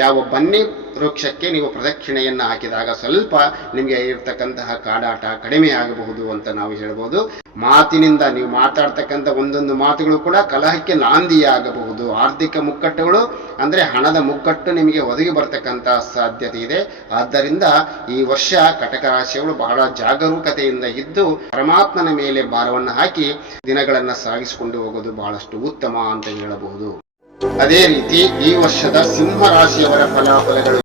ಯಾವ ಬನ್ನಿ ವೃಕ್ಷಕ್ಕೆ ನೀವು ಪ್ರದಕ್ಷಿಣೆಯನ್ನು ಹಾಕಿದಾಗ ಸ್ವಲ್ಪ ನಿಮಗೆ ಇರ್ತಕ್ಕಂತಹ ಕಾಡಾಟ ಕಡಿಮೆ ಆಗಬಹುದು ಅಂತ ನಾವು ಹೇಳ್ಬೋದು. ಮಾತಿನಿಂದ ನೀವು ಮಾತಾಡ್ತಕ್ಕಂಥ ಒಂದೊಂದು ಮಾತುಗಳು ಕೂಡ ಕಲಹಕ್ಕೆ ನಾಂದಿಯಾಗಬಹುದು. ಆರ್ಥಿಕ ಮುಕ್ಕಟ್ಟುಗಳು ಅಂದ್ರೆ ಹಣದ ಮುಕ್ಕಟ್ಟು ನಿಮಗೆ ಒದಗಿ ಬರ್ತಕ್ಕಂಥ ಸಾಧ್ಯತೆ ಇದೆ. ಆದ್ದರಿಂದ ಈ ವರ್ಷ ಕಟಕ ರಾಶಿಯವರು ಬಹಳ ಜಾಗರೂಕತೆಯಿಂದ ಇದ್ದು ಪರಮಾತ್ಮನ ಮೇಲೆ ಭಾರವನ್ನು ಹಾಕಿ ದಿನಗಳನ್ನು ಸಾಗಿಸಿಕೊಂಡು ಹೋಗೋದು ಬಹಳಷ್ಟು ಉತ್ತಮ ಅಂತ ಹೇಳಬಹುದು. ಅದೇ ರೀತಿ ಈ ವರ್ಷದ ಸಿಂಹ ರಾಶಿಯವರ ಫಲಾಫಲಗಳು.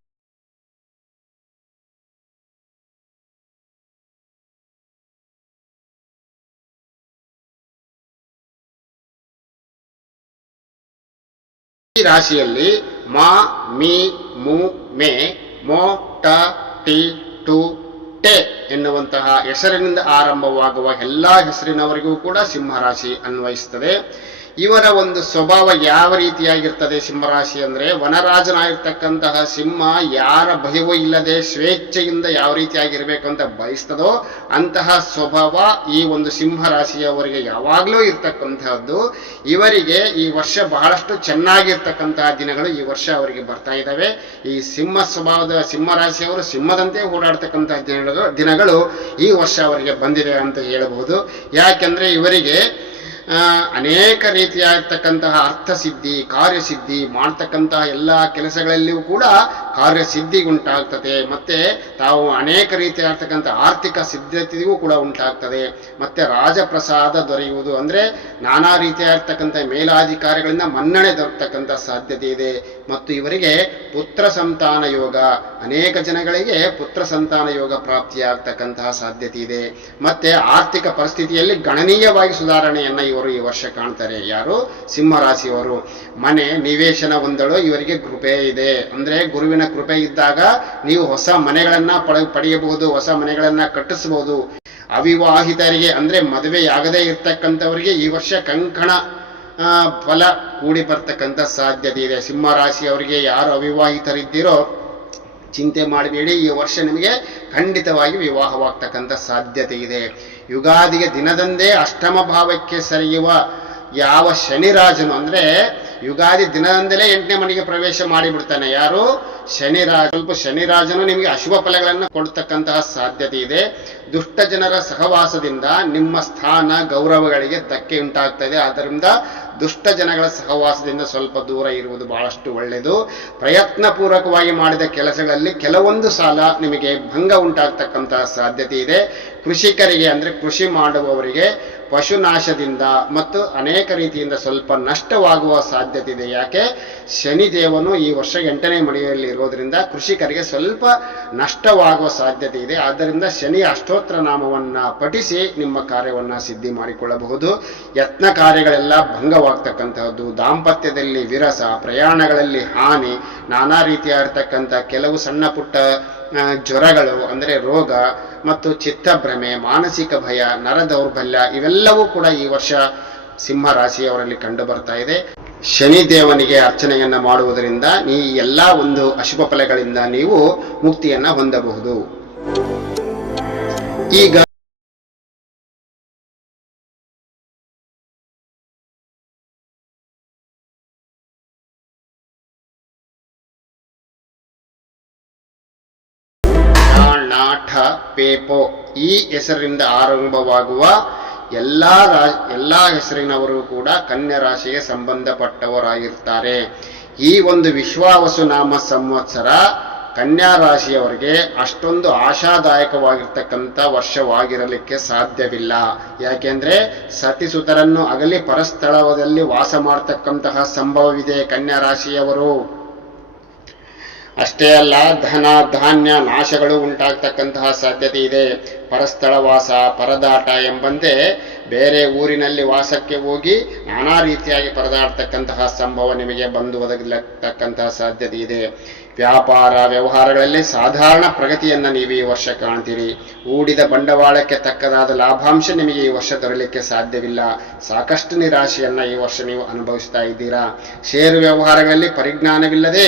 ಈ ರಾಶಿಯಲ್ಲಿ ಮಾ, ಮಿ, ಮು, ಮೆ, ಮೋ, ಟ, ಟಿ, ಟು, ಟೆ ಎನ್ನುವಂತಹ ಹೆಸರಿನಿಂದ ಆರಂಭವಾಗುವ ಎಲ್ಲಾ ಹೆಸರಿನವರಿಗೂ ಕೂಡ ಸಿಂಹರಾಶಿ ಅನ್ವಯಿಸುತ್ತದೆ. ಇವರ ಒಂದು ಸ್ವಭಾವ ಯಾವ ರೀತಿಯಾಗಿರ್ತದೆ ಸಿಂಹರಾಶಿ ಅಂದ್ರೆ, ವನರಾಜನಾಗಿರ್ತಕ್ಕಂತಹ ಸಿಂಹ ಯಾರ ಭಯವೂ ಇಲ್ಲದೆ ಸ್ವೇಚ್ಛೆಯಿಂದ ಯಾವ ರೀತಿಯಾಗಿರ್ಬೇಕು ಅಂತ ಬಯಸ್ತದೋ ಅಂತಹ ಸ್ವಭಾವ ಈ ಒಂದು ಸಿಂಹರಾಶಿಯವರಿಗೆ ಯಾವಾಗಲೂ ಇರ್ತಕ್ಕಂತಹದ್ದು. ಇವರಿಗೆ ಈ ವರ್ಷ ಬಹಳಷ್ಟು ಚೆನ್ನಾಗಿರ್ತಕ್ಕಂತಹ ದಿನಗಳು ಈ ವರ್ಷ ಅವರಿಗೆ ಬರ್ತಾ ಇದ್ದಾವೆ. ಈ ಸಿಂಹ ಸ್ವಭಾವದ ಸಿಂಹರಾಶಿಯವರು ಸಿಂಹದಂತೆ ಓಡಾಡ್ತಕ್ಕಂತಹ ದಿನಗಳು ಈ ವರ್ಷ ಅವರಿಗೆ ಬಂದಿದೆ ಅಂತ ಹೇಳಬಹುದು. ಯಾಕೆಂದ್ರೆ ಇವರಿಗೆ ಅನೇಕ ರೀತಿಯಾಗಿರ್ತಕ್ಕಂತಹ ಅರ್ಥಸಿದ್ಧಿ, ಕಾರ್ಯಸಿದ್ಧಿ ಮಾಡ್ತಕ್ಕಂತಹ ಎಲ್ಲ ಕೆಲಸಗಳಲ್ಲಿಯೂ ಕೂಡ ಕಾರ್ಯಸಿದ್ಧಿ ಉಂಟಾಗ್ತದೆ. ಮತ್ತೆ ತಾವು ಅನೇಕ ರೀತಿಯಾಗಿರ್ತಕ್ಕಂಥ ಆರ್ಥಿಕ ಸಿದ್ಧತೆಯೂ ಕೂಡ ಉಂಟಾಗ್ತದೆ. ಮತ್ತೆ ರಾಜಪ್ರಸಾದ ದೊರೆಯುವುದು ಅಂದ್ರೆ ನಾನಾ ರೀತಿಯಾಗಿರ್ತಕ್ಕಂಥ ಮೇಲಾಧಿಕಾರಿಗಳಿಂದ ಮನ್ನಣೆ ದೊರಕತಕ್ಕಂಥ ಸಾಧ್ಯತೆ ಇದೆ. ಮತ್ತು ಇವರಿಗೆ ಪುತ್ರ ಸಂತಾನ ಯೋಗ, ಅನೇಕ ಜನಗಳಿಗೆ ಪುತ್ರ ಸಂತಾನ ಯೋಗ ಪ್ರಾಪ್ತಿಯಾಗ್ತಕ್ಕಂತಹ ಸಾಧ್ಯತೆ ಇದೆ. ಮತ್ತೆ ಆರ್ಥಿಕ ಪರಿಸ್ಥಿತಿಯಲ್ಲಿ ಗಣನೀಯವಾಗಿ ಸುಧಾರಣೆಯನ್ನ ಇವರು ಈ ವರ್ಷ ಕಾಣ್ತಾರೆ. ಯಾರು? ಸಿಂಹರಾಶಿಯವರು. ಮನೆ ನಿವೇಶನ ಹೊಂದಲು ಇವರಿಗೆ ಕೃಪೆ ಇದೆ. ಅಂದ್ರೆ ಗುರುವಿನ ಕೃಪೆ ಇದ್ದಾಗ ನೀವು ಹೊಸ ಮನೆಗಳನ್ನ ಪಡೆಯಬಹುದು, ಹೊಸ ಮನೆಗಳನ್ನ ಕಟ್ಟಿಸಬಹುದು. ಅವಿವಾಹಿತರಿಗೆ ಅಂದ್ರೆ ಮದುವೆಯಾಗದೇ ಇರ್ತಕ್ಕಂಥವರಿಗೆ ಈ ವರ್ಷ ಕಂಕಣ ಫಲ ಕೂಡಿ ಬರ್ತಕ್ಕಂಥ ಸಾಧ್ಯತೆ ಇದೆ. ಸಿಂಹ ರಾಶಿಯವರಿಗೆ ಯಾರು ಅವಿವಾಹಿತರಿದ್ದೀರೋ ಚಿಂತೆ ಮಾಡಬೇಡಿ, ಈ ವರ್ಷ ನಿಮಗೆ ಖಂಡಿತವಾಗಿ ವಿವಾಹವಾಗ್ತಕ್ಕಂಥ ಸಾಧ್ಯತೆ ಇದೆ. ಯುಗಾದಿಗೆ ದಿನದಂದೇ ಅಷ್ಟಮ ಭಾವಕ್ಕೆ ಸರಿಯುವ ಯಾವ ಶನಿರಾಜನು ಅಂದ್ರೆ ಯುಗಾದಿ ದಿನದಂದಲೇ 8ನೇ ಮನೆಗೆ ಪ್ರವೇಶ ಮಾಡಿಬಿಡ್ತಾನೆ. ಯಾರು? ಶನಿರಾಜ. ಸ್ವಲ್ಪ ಶನಿರಾಜನು ನಿಮಗೆ ಅಶುಭ ಫಲಗಳನ್ನು ಕೊಡ್ತಕ್ಕಂತಹ ಸಾಧ್ಯತೆ ಇದೆ. ದುಷ್ಟ ಜನರ ಸಹವಾಸದಿಂದ ನಿಮ್ಮ ಸ್ಥಾನ ಗೌರವಗಳಿಗೆ ಧಕ್ಕೆ ಉಂಟಾಗ್ತದೆ. ಆದ್ದರಿಂದ ದುಷ್ಟ ಜನಗಳ ಸಹವಾಸದಿಂದ ಸ್ವಲ್ಪ ದೂರ ಇರುವುದು ಬಹಳಷ್ಟು ಒಳ್ಳೆಯದು. ಪ್ರಯತ್ನ ಪೂರ್ವಕವಾಗಿ ಮಾಡಿದ ಕೆಲಸಗಳಲ್ಲಿ ಕೆಲವೊಂದು ಸಾಲ ನಿಮಗೆ ಭಂಗ ಉಂಟಾಗ್ತಕ್ಕಂತಹ ಸಾಧ್ಯತೆ ಇದೆ. ಕೃಷಿಕರಿಗೆ ಅಂದ್ರೆ ಕೃಷಿ ಮಾಡುವವರಿಗೆ ಪಶುನಾಶದಿಂದ ಮತ್ತು ಅನೇಕ ರೀತಿಯಿಂದ ಸ್ವಲ್ಪ ನಷ್ಟವಾಗುವ ಸಾಧ್ಯತೆ ಇದೆ. ಯಾಕೆ? ಶನಿದೇವನು ಈ ವರ್ಷ 8ನೇ ಮನೆಯಲ್ಲಿ ಇರೋದ್ರಿಂದ ಕೃಷಿಕರಿಗೆ ಸ್ವಲ್ಪ ನಷ್ಟವಾಗುವ ಸಾಧ್ಯತೆ ಇದೆ. ಆದ್ದರಿಂದ ಶನಿ ಅಷ್ಟೋತ್ತರ ನಾಮವನ್ನ ಪಠಿಸಿ ನಿಮ್ಮ ಕಾರ್ಯವನ್ನ ಸಿದ್ಧಿ ಮಾಡಿಕೊಳ್ಳಬಹುದು. ಯತ್ನ ಕಾರ್ಯಗಳೆಲ್ಲ ಭಂಗವಾಗ್ತಕ್ಕಂತಹದ್ದು, ದಾಂಪತ್ಯದಲ್ಲಿ ವಿರಸ, ಪ್ರಯಾಣಗಳಲ್ಲಿ ಹಾನಿ, ನಾನಾ ರೀತಿಯಾಗಿರ್ತಕ್ಕಂಥ ಕೆಲವು ಸಣ್ಣ ಪುಟ್ಟ ಜ್ವರಗಳು ಅಂದ್ರೆ ರೋಗ ಮತ್ತು ಚಿತ್ತಭ್ರಮೆ, ಮಾನಸಿಕ ಭಯ, ನರ ದೌರ್ಬಲ್ಯ ಇವೆಲ್ಲವೂ ಕೂಡ ಈ ವರ್ಷ ಸಿಂಹ ರಾಶಿಯವರಲ್ಲಿ ಕಂಡು ಬರ್ತಾ ಇದೆ. ಶನಿದೇವನಿಗೆ ಅರ್ಚನೆಯನ್ನ ಮಾಡುವುದರಿಂದ ಈ ಎಲ್ಲಾ ಒಂದು ಅಶುಭ ಫಲಗಳಿಂದ ನೀವು ಮುಕ್ತಿಯನ್ನ ಹೊಂದಬಹುದು. ಈಗ ಪೇಪೋ ಈ ಹೆಸರಿನಿಂದ ಆರಂಭವಾಗುವ ಎಲ್ಲಾ ಹೆಸರಿನವರು ಕೂಡ ಕನ್ಯಾ ರಾಶಿಗೆ ಸಂಬಂಧಪಟ್ಟವರಾಗಿರ್ತಾರೆ. ಈ ಒಂದು ವಿಶ್ವಾವಸು ನಾಮ ಸಂವತ್ಸರ ಕನ್ಯಾ ರಾಶಿಯವರಿಗೆ ಅಷ್ಟೊಂದು ಆಶಾದಾಯಕವಾಗಿರ್ತಕ್ಕಂಥ ವರ್ಷವಾಗಿರಲಿಕ್ಕೆ ಸಾಧ್ಯವಿಲ್ಲ. ಯಾಕೆಂದ್ರೆ ಸತಿಸುತರನ್ನು ಅಗಲಿ ಪರಸ್ಥಳದಲ್ಲಿ ವಾಸ ಮಾಡತಕ್ಕಂತಹ ಸಂಭವವಿದೆ ಕನ್ಯಾ ರಾಶಿಯವರು. ಅಷ್ಟೇ ಅಲ್ಲ, ಧನ ಧಾನ್ಯ ನಾಶಗಳು ಉಂಟಾಗ್ತಕ್ಕಂತಹ ಸಾಧ್ಯತೆ ಇದೆ. ಪರಸ್ಥಳವಾಸ, ಪರದಾಟ ಎಂಬಂತೆ ಬೇರೆ ಊರಿನಲ್ಲಿ ವಾಸಕ್ಕೆ ಹೋಗಿ ನಾನಾ ರೀತಿಯಾಗಿ ಪರದಾಡ್ತಕ್ಕಂತಹ ಸಂಭವ ನಿಮಗೆ ಬಂದು ಒದಗತಕ್ಕಂತಹ ಸಾಧ್ಯತೆ ಇದೆ. ವ್ಯಾಪಾರ ವ್ಯವಹಾರಗಳಲ್ಲಿ ಸಾಧಾರಣ ಪ್ರಗತಿಯನ್ನ ನೀವು ಈ ವರ್ಷ ಕಾಣ್ತೀರಿ. ಹೂಡಿದ ಬಂಡವಾಳಕ್ಕೆ ತಕ್ಕದಾದ ಲಾಭಾಂಶ ನಿಮಗೆ ಈ ವರ್ಷ ದೊರೆಯಲಿಕ್ಕೆ ಸಾಧ್ಯವಿಲ್ಲ. ಸಾಕಷ್ಟು ನಿರಾಶೆಯನ್ನ ಈ ವರ್ಷ ನೀವು ಅನುಭವಿಸ್ತಾ ಇದ್ದೀರಾ. ಷೇರು ವ್ಯವಹಾರಗಳಲ್ಲಿ ಪರಿಜ್ಞಾನವಿಲ್ಲದೆ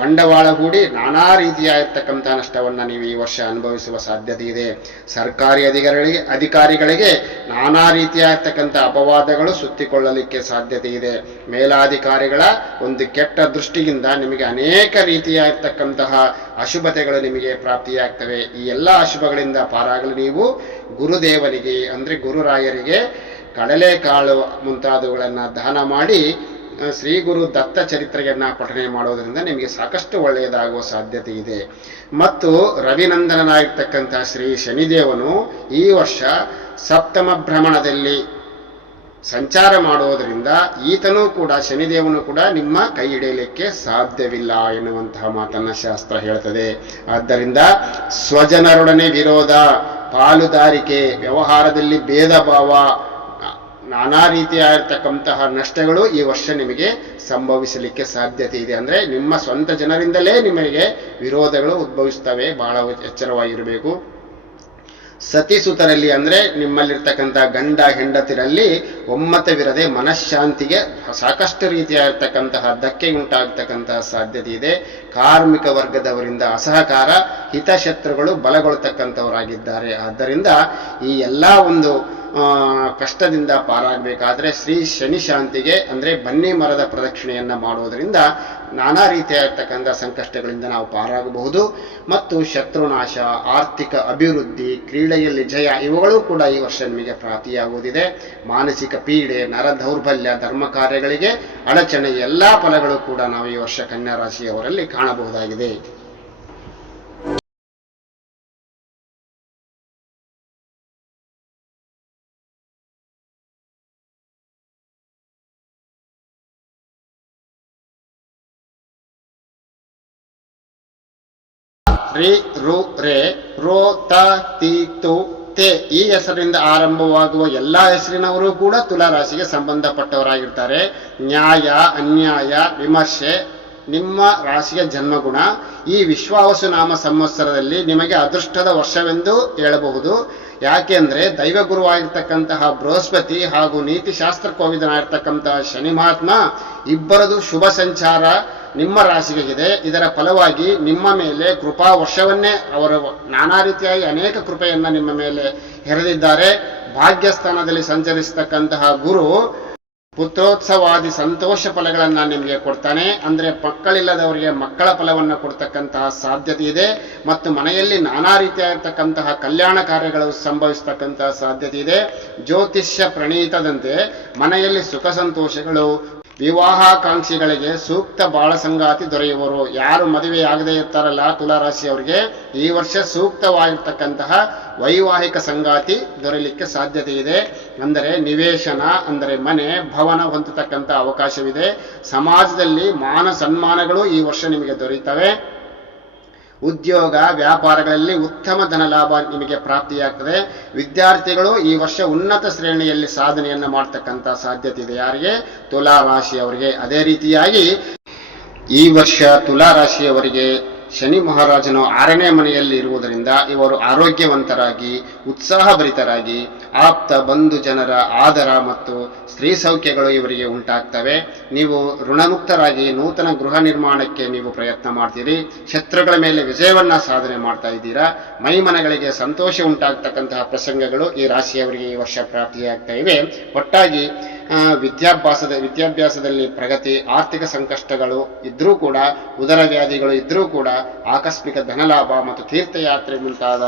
ಬಂಡವಾಳ ಹೂಡಿ ನಾನಾ ರೀತಿಯಾಗಿರ್ತಕ್ಕಂಥ ನಷ್ಟವನ್ನ ನೀವು ಈ ವರ್ಷ ಅನುಭವಿಸುವ ಸಾಧ್ಯತೆ ಇದೆ. ಸರ್ಕಾರಿ ಅಧಿಕಾರಿಗಳಿಗೆ ನಾನಾ ರೀತಿಯಾಗಿರ್ತಕ್ಕಂಥ ಅಪವಾದಗಳು ಸುತ್ತಿಕೊಳ್ಳಲಿಕ್ಕೆ ಸಾಧ್ಯತೆ ಇದೆ. ಮೇಲಾಧಿಕಾರಿಗಳ ಒಂದು ಕೆಟ್ಟ ದೃಷ್ಟಿಯಿಂದ ನಿಮಗೆ ಅನೇಕ ರೀತಿಯಾಗಿರ್ತಕ್ಕಂತಹ ಅಶುಭತೆಗಳು ನಿಮಗೆ ಪ್ರಾಪ್ತಿಯಾಗ್ತವೆ. ಈ ಎಲ್ಲ ಅಶುಭಗಳಿಂದ ಪಾರಾಗಲು ನೀವು ಗುರುದೇವನಿಗೆ ಅಂದ್ರೆ ಗುರುರಾಯರಿಗೆ ಕಡಲೆಕಾಳು ಮುಂತಾದವುಗಳನ್ನ ದಾನ ಮಾಡಿ ಶ್ರೀ ಗುರು ದತ್ತ ಚರಿತ್ರೆಯನ್ನ ಪಠನೆ ಮಾಡೋದ್ರಿಂದ ನಿಮಗೆ ಸಾಕಷ್ಟು ಒಳ್ಳೆಯದಾಗುವ ಸಾಧ್ಯತೆ ಇದೆ. ಮತ್ತು ರವಿನಂದನನಾಗಿರ್ತಕ್ಕಂತಹ ಶ್ರೀ ಶನಿದೇವನು ಈ ವರ್ಷ ಸಪ್ತಮ ಭ್ರಮಣದಲ್ಲಿ ಸಂಚಾರ ಮಾಡುವುದರಿಂದ ಈತನೂ ಕೂಡ ಶನಿದೇವನು ಕೂಡ ನಿಮ್ಮ ಕೈ ಹಿಡಿಯಲಿಕ್ಕೆ ಸಾಧ್ಯವಿಲ್ಲ ಎನ್ನುವಂತಹ ಮಾತನ್ನ ಶಾಸ್ತ್ರ ಹೇಳ್ತದೆ. ಆದ್ದರಿಂದ ಸ್ವಜನರೊಡನೆ ವಿರೋಧ, ಪಾಲುದಾರಿಕೆ, ವ್ಯವಹಾರದಲ್ಲಿ ಭೇದ ಭಾವ, ನಾನಾ ರೀತಿಯಾಗಿರ್ತಕ್ಕಂತಹ ನಷ್ಟಗಳು ಈ ವರ್ಷ ನಿಮಗೆ ಸಂಭವಿಸಲಿಕ್ಕೆ ಸಾಧ್ಯತೆ ಇದೆ. ಅಂದ್ರೆ ನಿಮ್ಮ ಸ್ವಂತ ಜನರಿಂದಲೇ ನಿಮಗೆ ವಿರೋಧಗಳು ಉದ್ಭವಿಸ್ತವೆ. ಬಹಳ ಎಚ್ಚರವಾಗಿರಬೇಕು. ಸತಿಸುತರಲ್ಲಿ ಅಂದ್ರೆ ನಿಮ್ಮಲ್ಲಿರ್ತಕ್ಕಂಥ ಗಂಡ ಹೆಂಡತಿರಲ್ಲಿ ಒಮ್ಮತವಿರದೆ ಮನಃಶಾಂತಿಗೆ ಸಾಕಷ್ಟು ರೀತಿಯಾಗಿರ್ತಕ್ಕಂತಹ ಧಕ್ಕೆ ಉಂಟಾಗ್ತಕ್ಕಂತಹ ಸಾಧ್ಯತೆ ಇದೆ. ಕಾರ್ಮಿಕ ವರ್ಗದವರಿಂದ ಅಸಹಕಾರ, ಹಿತಶತ್ರುಗಳು ಬಲಗೊಳ್ತಕ್ಕಂಥವರಾಗಿದ್ದಾರೆ. ಆದ್ದರಿಂದ ಈ ಎಲ್ಲಾ ಒಂದು ಕಷ್ಟದಿಂದ ಪಾರಾಗಬೇಕಾದ್ರೆ ಶ್ರೀ ಶನಿ ಶಾಂತಿಗೆ ಅಂದ್ರೆ ಬನ್ನಿ ಮರದ ಪ್ರದಕ್ಷಿಣೆಯನ್ನ ಮಾಡುವುದರಿಂದ ನಾನಾ ರೀತಿಯಾಗಿರ್ತಕ್ಕಂಥ ಸಂಕಷ್ಟಗಳಿಂದ ನಾವು ಪಾರಾಗಬಹುದು. ಮತ್ತು ಶತ್ರುನಾಶ, ಆರ್ಥಿಕ ಅಭಿವೃದ್ಧಿ, ಕ್ರೀಡೆಯಲ್ಲಿ ಜಯ ಇವುಗಳು ಕೂಡ ಈ ವರ್ಷ ನಿಮಗೆ ಪ್ರಾಪ್ತಿಯಾಗುವುದಿದೆ. ಮಾನಸಿಕ ಪೀಡೆ, ನರ ದೌರ್ಬಲ್ಯ, ಧರ್ಮ ಕಾರ್ಯಗಳಿಗೆ ಅಡಚಣೆ ಎಲ್ಲಾ ಫಲಗಳು ಕೂಡ ನಾವು ಈ ವರ್ಷ ಕನ್ಯಾ ರಾಶಿಯವರಲ್ಲಿ ಕಾಣಬಹುದಾಗಿದೆ. ರಿ ರು ರೇ ರೋ ತ ತಿ ತು ತೇ ಈ ಹೆಸರಿನಿಂದ ಆರಂಭವಾಗುವ ಎಲ್ಲಾ ಹೆಸರಿನವರು ಕೂಡ ತುಲಾ ರಾಶಿಗೆ ಸಂಬಂಧಪಟ್ಟವರಾಗಿರ್ತಾರೆ. ನ್ಯಾಯ, ಅನ್ಯಾಯ, ವಿಮರ್ಶೆ ನಿಮ್ಮ ರಾಶಿಯ ಜನ್ಮಗುಣ. ಈ ವಿಶ್ವಾವಸು ನಾಮ ಸಂವತ್ಸರದಲ್ಲಿ ನಿಮಗೆ ಅದೃಷ್ಟದ ವರ್ಷವೆಂದು ಹೇಳಬಹುದು. ಯಾಕೆ ಅಂದ್ರೆ ದೈವ ಗುರುವಾಗಿರ್ತಕ್ಕಂತಹ ಬೃಹಸ್ಪತಿ ಹಾಗೂ ನೀತಿಶಾಸ್ತ್ರ ಕೋವಿದನಾಗಿರ್ತಕ್ಕಂತಹ ಶನಿ ಮಹಾತ್ಮ ಇಬ್ಬರದು ಶುಭ ಸಂಚಾರ ನಿಮ್ಮ ರಾಶಿಗೆ ಇದೆ. ಇದರ ಫಲವಾಗಿ ನಿಮ್ಮ ಮೇಲೆ ಕೃಪಾ ವರ್ಷವನ್ನೇ ಅವರು ನಾನಾ ರೀತಿಯಾಗಿ ಅನೇಕ ಕೃಪೆಯನ್ನ ನಿಮ್ಮ ಮೇಲೆ ಹೆರೆದಿದ್ದಾರೆ. ಭಾಗ್ಯಸ್ಥಾನದಲ್ಲಿ ಸಂಚರಿಸತಕ್ಕಂತಹ ಗುರು ಪುತ್ರೋತ್ಸವಾದಿ ಸಂತೋಷ ಫಲಗಳನ್ನ ನಿಮಗೆ ಕೊಡ್ತಾನೆ. ಅಂದ್ರೆ ಮಕ್ಕಳಿಲ್ಲದವರಿಗೆ ಮಕ್ಕಳ ಫಲವನ್ನು ಕೊಡ್ತಕ್ಕಂತಹ ಸಾಧ್ಯತೆ ಇದೆ ಮತ್ತು ಮನೆಯಲ್ಲಿ ನಾನಾ ರೀತಿಯಾಗಿರ್ತಕ್ಕಂತಹ ಕಲ್ಯಾಣ ಕಾರ್ಯಗಳು ಸಂಭವಿಸತಕ್ಕಂತಹ ಸಾಧ್ಯತೆ ಇದೆ. ಜ್ಯೋತಿಷ್ಯ ಪ್ರಣೀತದಂತೆ ಮನೆಯಲ್ಲಿ ಸುಖ ಸಂತೋಷಗಳು, ವಿವಾಹಾಕಾಂಕ್ಷಿಗಳಿಗೆ ಸೂಕ್ತ ಬಾಳ ಸಂಗಾತಿ ದೊರೆಯುವರು. ಯಾರು ಮದುವೆ ಆಗದೆ ಇರ್ತಾರಲ್ಲ ತುಲಾರಾಶಿಯವರಿಗೆ ಈ ವರ್ಷ ಸೂಕ್ತವಾಗಿರ್ತಕ್ಕಂತಹ ವೈವಾಹಿಕ ಸಂಗಾತಿ ದೊರೆಯಲಿಕ್ಕೆ ಸಾಧ್ಯತೆ ಇದೆ. ಅಂದರೆ ನಿವೇಶನ ಅಂದರೆ ಮನೆ ಭವನ ಹೊಂದತಕ್ಕಂಥ ಅವಕಾಶವಿದೆ. ಸಮಾಜದಲ್ಲಿ ಮಾನ ಸನ್ಮಾನಗಳು ಈ ವರ್ಷ ನಿಮಗೆ ದೊರೆಯುತ್ತವೆ. ಉದ್ಯೋಗ ವ್ಯಾಪಾರಗಳಲ್ಲಿ ಉತ್ತಮ ಧನ ಲಾಭ ನಿಮಗೆ ಪ್ರಾಪ್ತಿಯಾಗ್ತದೆ. ವಿದ್ಯಾರ್ಥಿಗಳು ಈ ವರ್ಷ ಉನ್ನತ ಶ್ರೇಣಿಯಲ್ಲಿ ಸಾಧನೆಯನ್ನು ಮಾಡತಕ್ಕಂಥ ಸಾಧ್ಯತೆ ಇದೆ. ಯಾರಿಗೆ? ತುಲಾ ರಾಶಿಯವರಿಗೆ. ಅದೇ ರೀತಿಯಾಗಿ ಈ ವರ್ಷ ತುಲಾ ರಾಶಿಯವರಿಗೆ ಶನಿ ಮಹಾರಾಜನು 6ನೇ ಮನೆಯಲ್ಲಿ ಇರುವುದರಿಂದ ಇವರು ಆರೋಗ್ಯವಂತರಾಗಿ ಉತ್ಸಾಹಭರಿತರಾಗಿ ಆಪ್ತ ಬಂಧು ಜನರ ಆದರ ಮತ್ತು ಸ್ತ್ರೀ ಸೌಖ್ಯಗಳು ಇವರಿಗೆ ಉಂಟಾಗ್ತವೆ. ನೀವು ಋಣಮುಕ್ತರಾಗಿ ನೂತನ ಗೃಹ ನಿರ್ಮಾಣಕ್ಕೆ ನೀವು ಪ್ರಯತ್ನ ಮಾಡ್ತೀರಿ. ಶತ್ರುಗಳ ಮೇಲೆ ವಿಜಯವನ್ನ ಸಾಧನೆ ಮಾಡ್ತಾ ಇದ್ದೀರಾ. ಮೈಮನಗಳಿಗೆ ಸಂತೋಷ ಉಂಟಾಗ್ತಕ್ಕಂತಹ ಪ್ರಸಂಗಗಳು ಈ ರಾಶಿಯವರಿಗೆ ಈ ವರ್ಷ ಪ್ರಾಪ್ತಿಯಾಗ್ತಾ ಇವೆ. ಒಟ್ಟಾಗಿ ವಿದ್ಯಾಭ್ಯಾಸದಲ್ಲಿ ಪ್ರಗತಿ, ಆರ್ಥಿಕ ಸಂಕಷ್ಟಗಳು ಇದ್ರೂ ಕೂಡ, ಉದರ ವ್ಯಾಧಿಗಳು ಇದ್ರೂ ಕೂಡ ಆಕಸ್ಮಿಕ ಧನಲಾಭ ಮತ್ತು ತೀರ್ಥಯಾತ್ರೆ ಮುಂತಾದ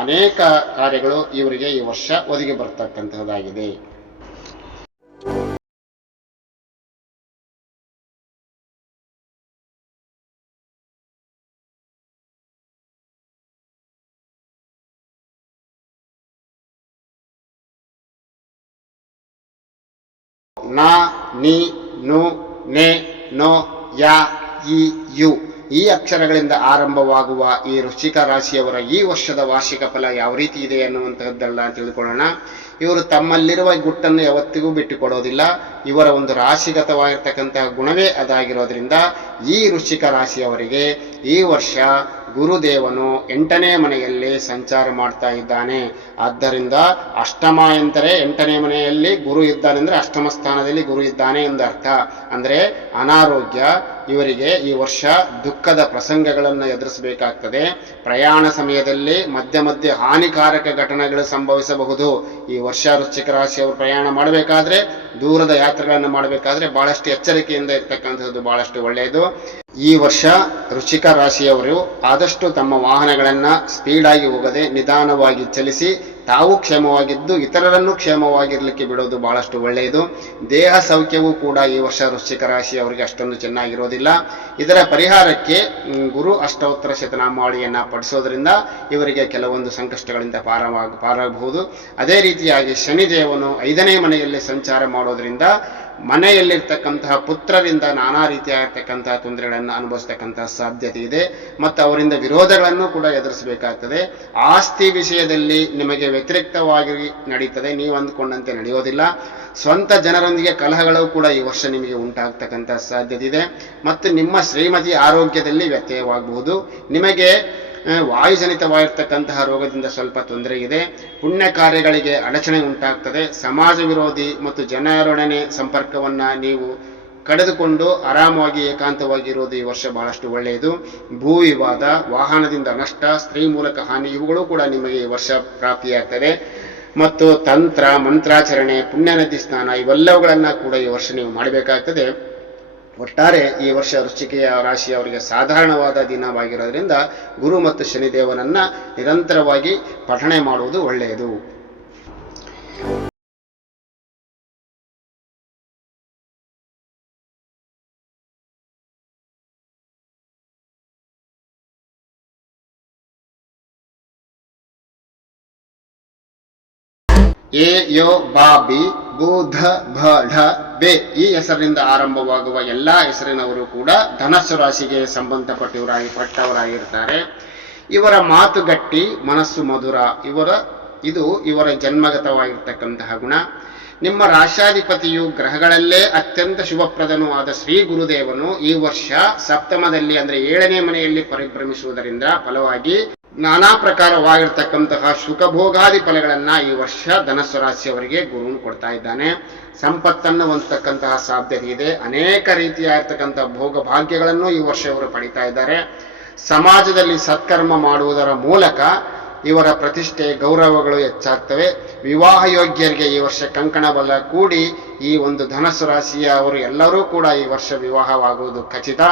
ಅನೇಕ ಕಾರ್ಯಗಳು ಇವರಿಗೆ ಈ ವರ್ಷ ಒದಗಿ ಬರತಕ್ಕಂತಹದ್ದಾಗಿದೆ. ನ, ನಿ, ನು, ನೆ, ನೋ, ಯ, ಇ, ಯು ಈ ಅಕ್ಷರಗಳಿಂದ ಆರಂಭವಾಗುವ ಈ ವೃಶ್ಚಿಕ ರಾಶಿಯವರ ಈ ವರ್ಷದ ವಾರ್ಷಿಕ ಫಲ ಯಾವ ರೀತಿ ಇದೆ ಅನ್ನುವಂತಹದ್ದೆಲ್ಲ ತಿಳ್ಕೊಳ್ಳೋಣ. ಇವರು ತಮ್ಮಲ್ಲಿರುವ ಗುಟ್ಟನ್ನು ಯಾವತ್ತಿಗೂ ಬಿಟ್ಟುಕೊಡೋದಿಲ್ಲ. ಇವರ ಒಂದು ರಾಶಿಗತವಾಗಿರ್ತಕ್ಕಂತಹ ಗುಣವೇ ಅದಾಗಿರೋದ್ರಿಂದ ಈ ವೃಶ್ಚಿಕ ರಾಶಿಯವರಿಗೆ ಈ ವರ್ಷ ಗುರುದೇವನು 8ನೇ ಮನೆಯಲ್ಲಿ ಸಂಚಾರ ಮಾಡ್ತಾ ಇದ್ದಾನೆ. ಆದ್ದರಿಂದ ಅಷ್ಟಮ ಎಂದರೆ 8ನೇ ಮನೆಯಲ್ಲಿ ಗುರು ಇದ್ದಾನೆ ಅಂದ್ರೆ ಅಷ್ಟಮ ಸ್ಥಾನದಲ್ಲಿ ಗುರು ಇದ್ದಾನೆ ಎಂದರ್ಥ. ಅಂದ್ರೆ ಅನಾರೋಗ್ಯ, ಇವರಿಗೆ ಈ ವರ್ಷ ದುಃಖದ ಪ್ರಸಂಗಗಳನ್ನು ಎದುರಿಸಬೇಕಾಗ್ತದೆ. ಪ್ರಯಾಣ ಸಮಯದಲ್ಲಿ ಮಧ್ಯ ಮಧ್ಯೆ ಹಾನಿಕಾರಕ ಘಟನೆಗಳು ಸಂಭವಿಸಬಹುದು. ಈ ವರ್ಷ ವೃಶ್ಚಿಕ ರಾಶಿಯವರು ಪ್ರಯಾಣ ಮಾಡಬೇಕಾದ್ರೆ, ದೂರದ ಯಾತ್ರೆಗಳನ್ನು ಮಾಡಬೇಕಾದ್ರೆ ಬಹಳಷ್ಟು ಎಚ್ಚರಿಕೆಯಿಂದ ಇರ್ತಕ್ಕಂಥದ್ದು ಬಹಳಷ್ಟು ಒಳ್ಳೆಯದು. ಈ ವರ್ಷ ವೃಶ್ಚಿಕ ರಾಶಿಯವರು ಆದಷ್ಟು ತಮ್ಮ ವಾಹನಗಳನ್ನ ಸ್ಪೀಡಾಗಿ ಹೋಗದೆ ನಿಧಾನವಾಗಿ ಚಲಿಸಿ ತಾವು ಕ್ಷೇಮವಾಗಿದ್ದು ಇತರರನ್ನು ಕ್ಷೇಮವಾಗಿರ್ಲಿಕ್ಕೆ ಬಿಡೋದು ಬಹಳಷ್ಟು ಒಳ್ಳೆಯದು. ದೇಹ ಸೌಖ್ಯವೂ ಕೂಡ ಈ ವರ್ಷ ವೃಶ್ಚಿಕ ರಾಶಿಯವರಿಗೆ ಅಷ್ಟೊಂದು ಚೆನ್ನಾಗಿರೋದಿಲ್ಲ. ಇದರ ಪರಿಹಾರಕ್ಕೆ ಗುರು ಅಷ್ಟೋತ್ತರ ಶತನಾಮಾವಳಿಯನ್ನ ಪಡಿಸೋದ್ರಿಂದ ಇವರಿಗೆ ಕೆಲವೊಂದು ಸಂಕಷ್ಟಗಳಿಂದ ಪಾರಾಗಬಹುದು. ಅದೇ ರೀತಿಯಾಗಿ ಶನಿದೇವನು 5ನೇ ಮನೆಯಲ್ಲಿ ಸಂಚಾರ ಮಾಡೋದ್ರಿಂದ ಮನೆಯಲ್ಲಿರ್ತಕ್ಕಂತಹ ಪುತ್ರರಿಂದ ನಾನಾ ರೀತಿಯಾಗಿರ್ತಕ್ಕಂತಹ ತೊಂದರೆಗಳನ್ನು ಅನುಭವಿಸ್ತಕ್ಕಂತಹ ಸಾಧ್ಯತೆ ಇದೆ ಮತ್ತು ಅವರಿಂದ ವಿರೋಧಗಳನ್ನು ಕೂಡ ಎದುರಿಸಬೇಕಾಗ್ತದೆ. ಆಸ್ತಿ ವಿಷಯದಲ್ಲಿ ನಿಮಗೆ ವ್ಯತಿರಿಕ್ತವಾಗಿ ನಡೀತದೆ, ನೀವು ಅಂದುಕೊಂಡಂತೆ ನಡೆಯೋದಿಲ್ಲ. ಸ್ವಂತ ಜನರೊಂದಿಗೆ ಕಲಹಗಳು ಕೂಡ ಈ ವರ್ಷ ನಿಮಗೆ ಉಂಟಾಗ್ತಕ್ಕಂತಹ ಸಾಧ್ಯತೆ ಇದೆ ಮತ್ತು ನಿಮ್ಮ ಶ್ರೀಮತಿ ಆರೋಗ್ಯದಲ್ಲಿ ವ್ಯತ್ಯಯವಾಗಬಹುದು. ನಿಮಗೆ ವಾಯುಜನಿತವಾಗಿರ್ತಕ್ಕಂತಹ ರೋಗದಿಂದ ಸ್ವಲ್ಪ ತೊಂದರೆ ಇದೆ. ಪುಣ್ಯ ಕಾರ್ಯಗಳಿಗೆ ಅಡಚಣೆ ಉಂಟಾಗ್ತದೆ. ಸಮಾಜ ವಿರೋಧಿ ಮತ್ತು ಜನರೊಡನೆ ಸಂಪರ್ಕವನ್ನ ನೀವು ಕಳೆದುಕೊಂಡು ಆರಾಮವಾಗಿ ಏಕಾಂತವಾಗಿ ಇರೋದು ಈ ವರ್ಷ ಬಹಳಷ್ಟು ಒಳ್ಳೆಯದು. ಭೂ ವಿವಾದ, ವಾಹನದಿಂದ ನಷ್ಟ, ಸ್ತ್ರೀ ಮೂಲಕ ಹಾನಿ ಇವುಗಳು ಕೂಡ ನಿಮಗೆ ಈ ವರ್ಷ ಪ್ರಾಪ್ತಿಯಾಗ್ತದೆ. ಮತ್ತು ತಂತ್ರ ಮಂತ್ರಾಚರಣೆ, ಪುಣ್ಯ ನದಿ ಸ್ನಾನ ಇವೆಲ್ಲವುಗಳನ್ನ ಕೂಡ ಈ ವರ್ಷ ನೀವು ಮಾಡಬೇಕಾಗ್ತದೆ. ಒಟ್ಟಾರೆ ಈ ವರ್ಷ ವೃಶ್ಚಿಕ ರಾಶಿಯವರಿಗೆ ಸಾಧಾರಣವಾದ ದಿನವಾಗಿರೋದ್ರಿಂದ ಗುರು ಮತ್ತು ಶನಿದೇವನನ್ನ ನಿರಂತರವಾಗಿ ಪಠಣೆ ಮಾಡುವುದು ಒಳ್ಳೆಯದು. ಎ ಯೋ ಬಾ ಬಿ ಬು ಧ ಭ ಢ ಬೆ ಈ ಹೆಸರಿನಿಂದ ಆರಂಭವಾಗುವ ಎಲ್ಲಾ ಹೆಸರಿನವರು ಕೂಡ ಧನಸ್ಸು ರಾಶಿಗೆ ಸಂಬಂಧಪಟ್ಟವರಾಗಿರ್ತಾರೆ. ಇವರ ಮಾತು ಗಟ್ಟಿ, ಮನಸ್ಸು ಮಧುರ. ಇದು ಇವರ ಜನ್ಮಗತವಾಗಿರ್ತಕ್ಕಂತಹ ಗುಣ. ನಿಮ್ಮ ರಾಶಾಧಿಪತಿಯು ಗ್ರಹಗಳಲ್ಲೇ ಅತ್ಯಂತ ಶುಭಪ್ರದನೂ ಆದ ಶ್ರೀ ಗುರುದೇವನು ಈ ವರ್ಷ ಸಪ್ತಮದಲ್ಲಿ ಅಂದ್ರೆ 7ನೇ ಮನೆಯಲ್ಲಿ ಪರಿಭ್ರಮಿಸುವುದರಿಂದ ಫಲವಾಗಿ ನಾನಾ ಪ್ರಕಾರವಾಗಿರ್ತಕ್ಕಂತಹ ಸುಖಭೋಗಾದಿ ಫಲಗಳನ್ನ ಈ ವರ್ಷ ಧನಸ್ಸು ರಾಶಿಯವರಿಗೆ ಗುರು ಕೊಡ್ತಾ ಇದ್ದಾನೆ. ಸಂಪತ್ತನ್ನು ಹೊಂದತಕ್ಕಂತಹ ಸಾಧ್ಯತೆ ಇದೆ. ಅನೇಕ ರೀತಿಯಾಗಿರ್ತಕ್ಕಂತಹ ಭೋಗ ಭಾಗ್ಯಗಳನ್ನು ಈ ವರ್ಷ ಇವರು ಪಡಿತಾ ಇದ್ದಾರೆ. ಸಮಾಜದಲ್ಲಿ ಸತ್ಕರ್ಮ ಮಾಡುವುದರ ಮೂಲಕ ಇವರ ಪ್ರತಿಷ್ಠೆ ಗೌರವಗಳು ಹೆಚ್ಚಾಗ್ತವೆ. ವಿವಾಹ ಯೋಗ್ಯರಿಗೆ ಈ ವರ್ಷ ಕಂಕಣ ಬಲ ಕೂಡಿ ಈ ಒಂದು ಧನಸ್ಸು ರಾಶಿಯ ಅವರು ಎಲ್ಲರೂ ಕೂಡ ಈ ವರ್ಷ ವಿವಾಹವಾಗುವುದು ಖಚಿತ.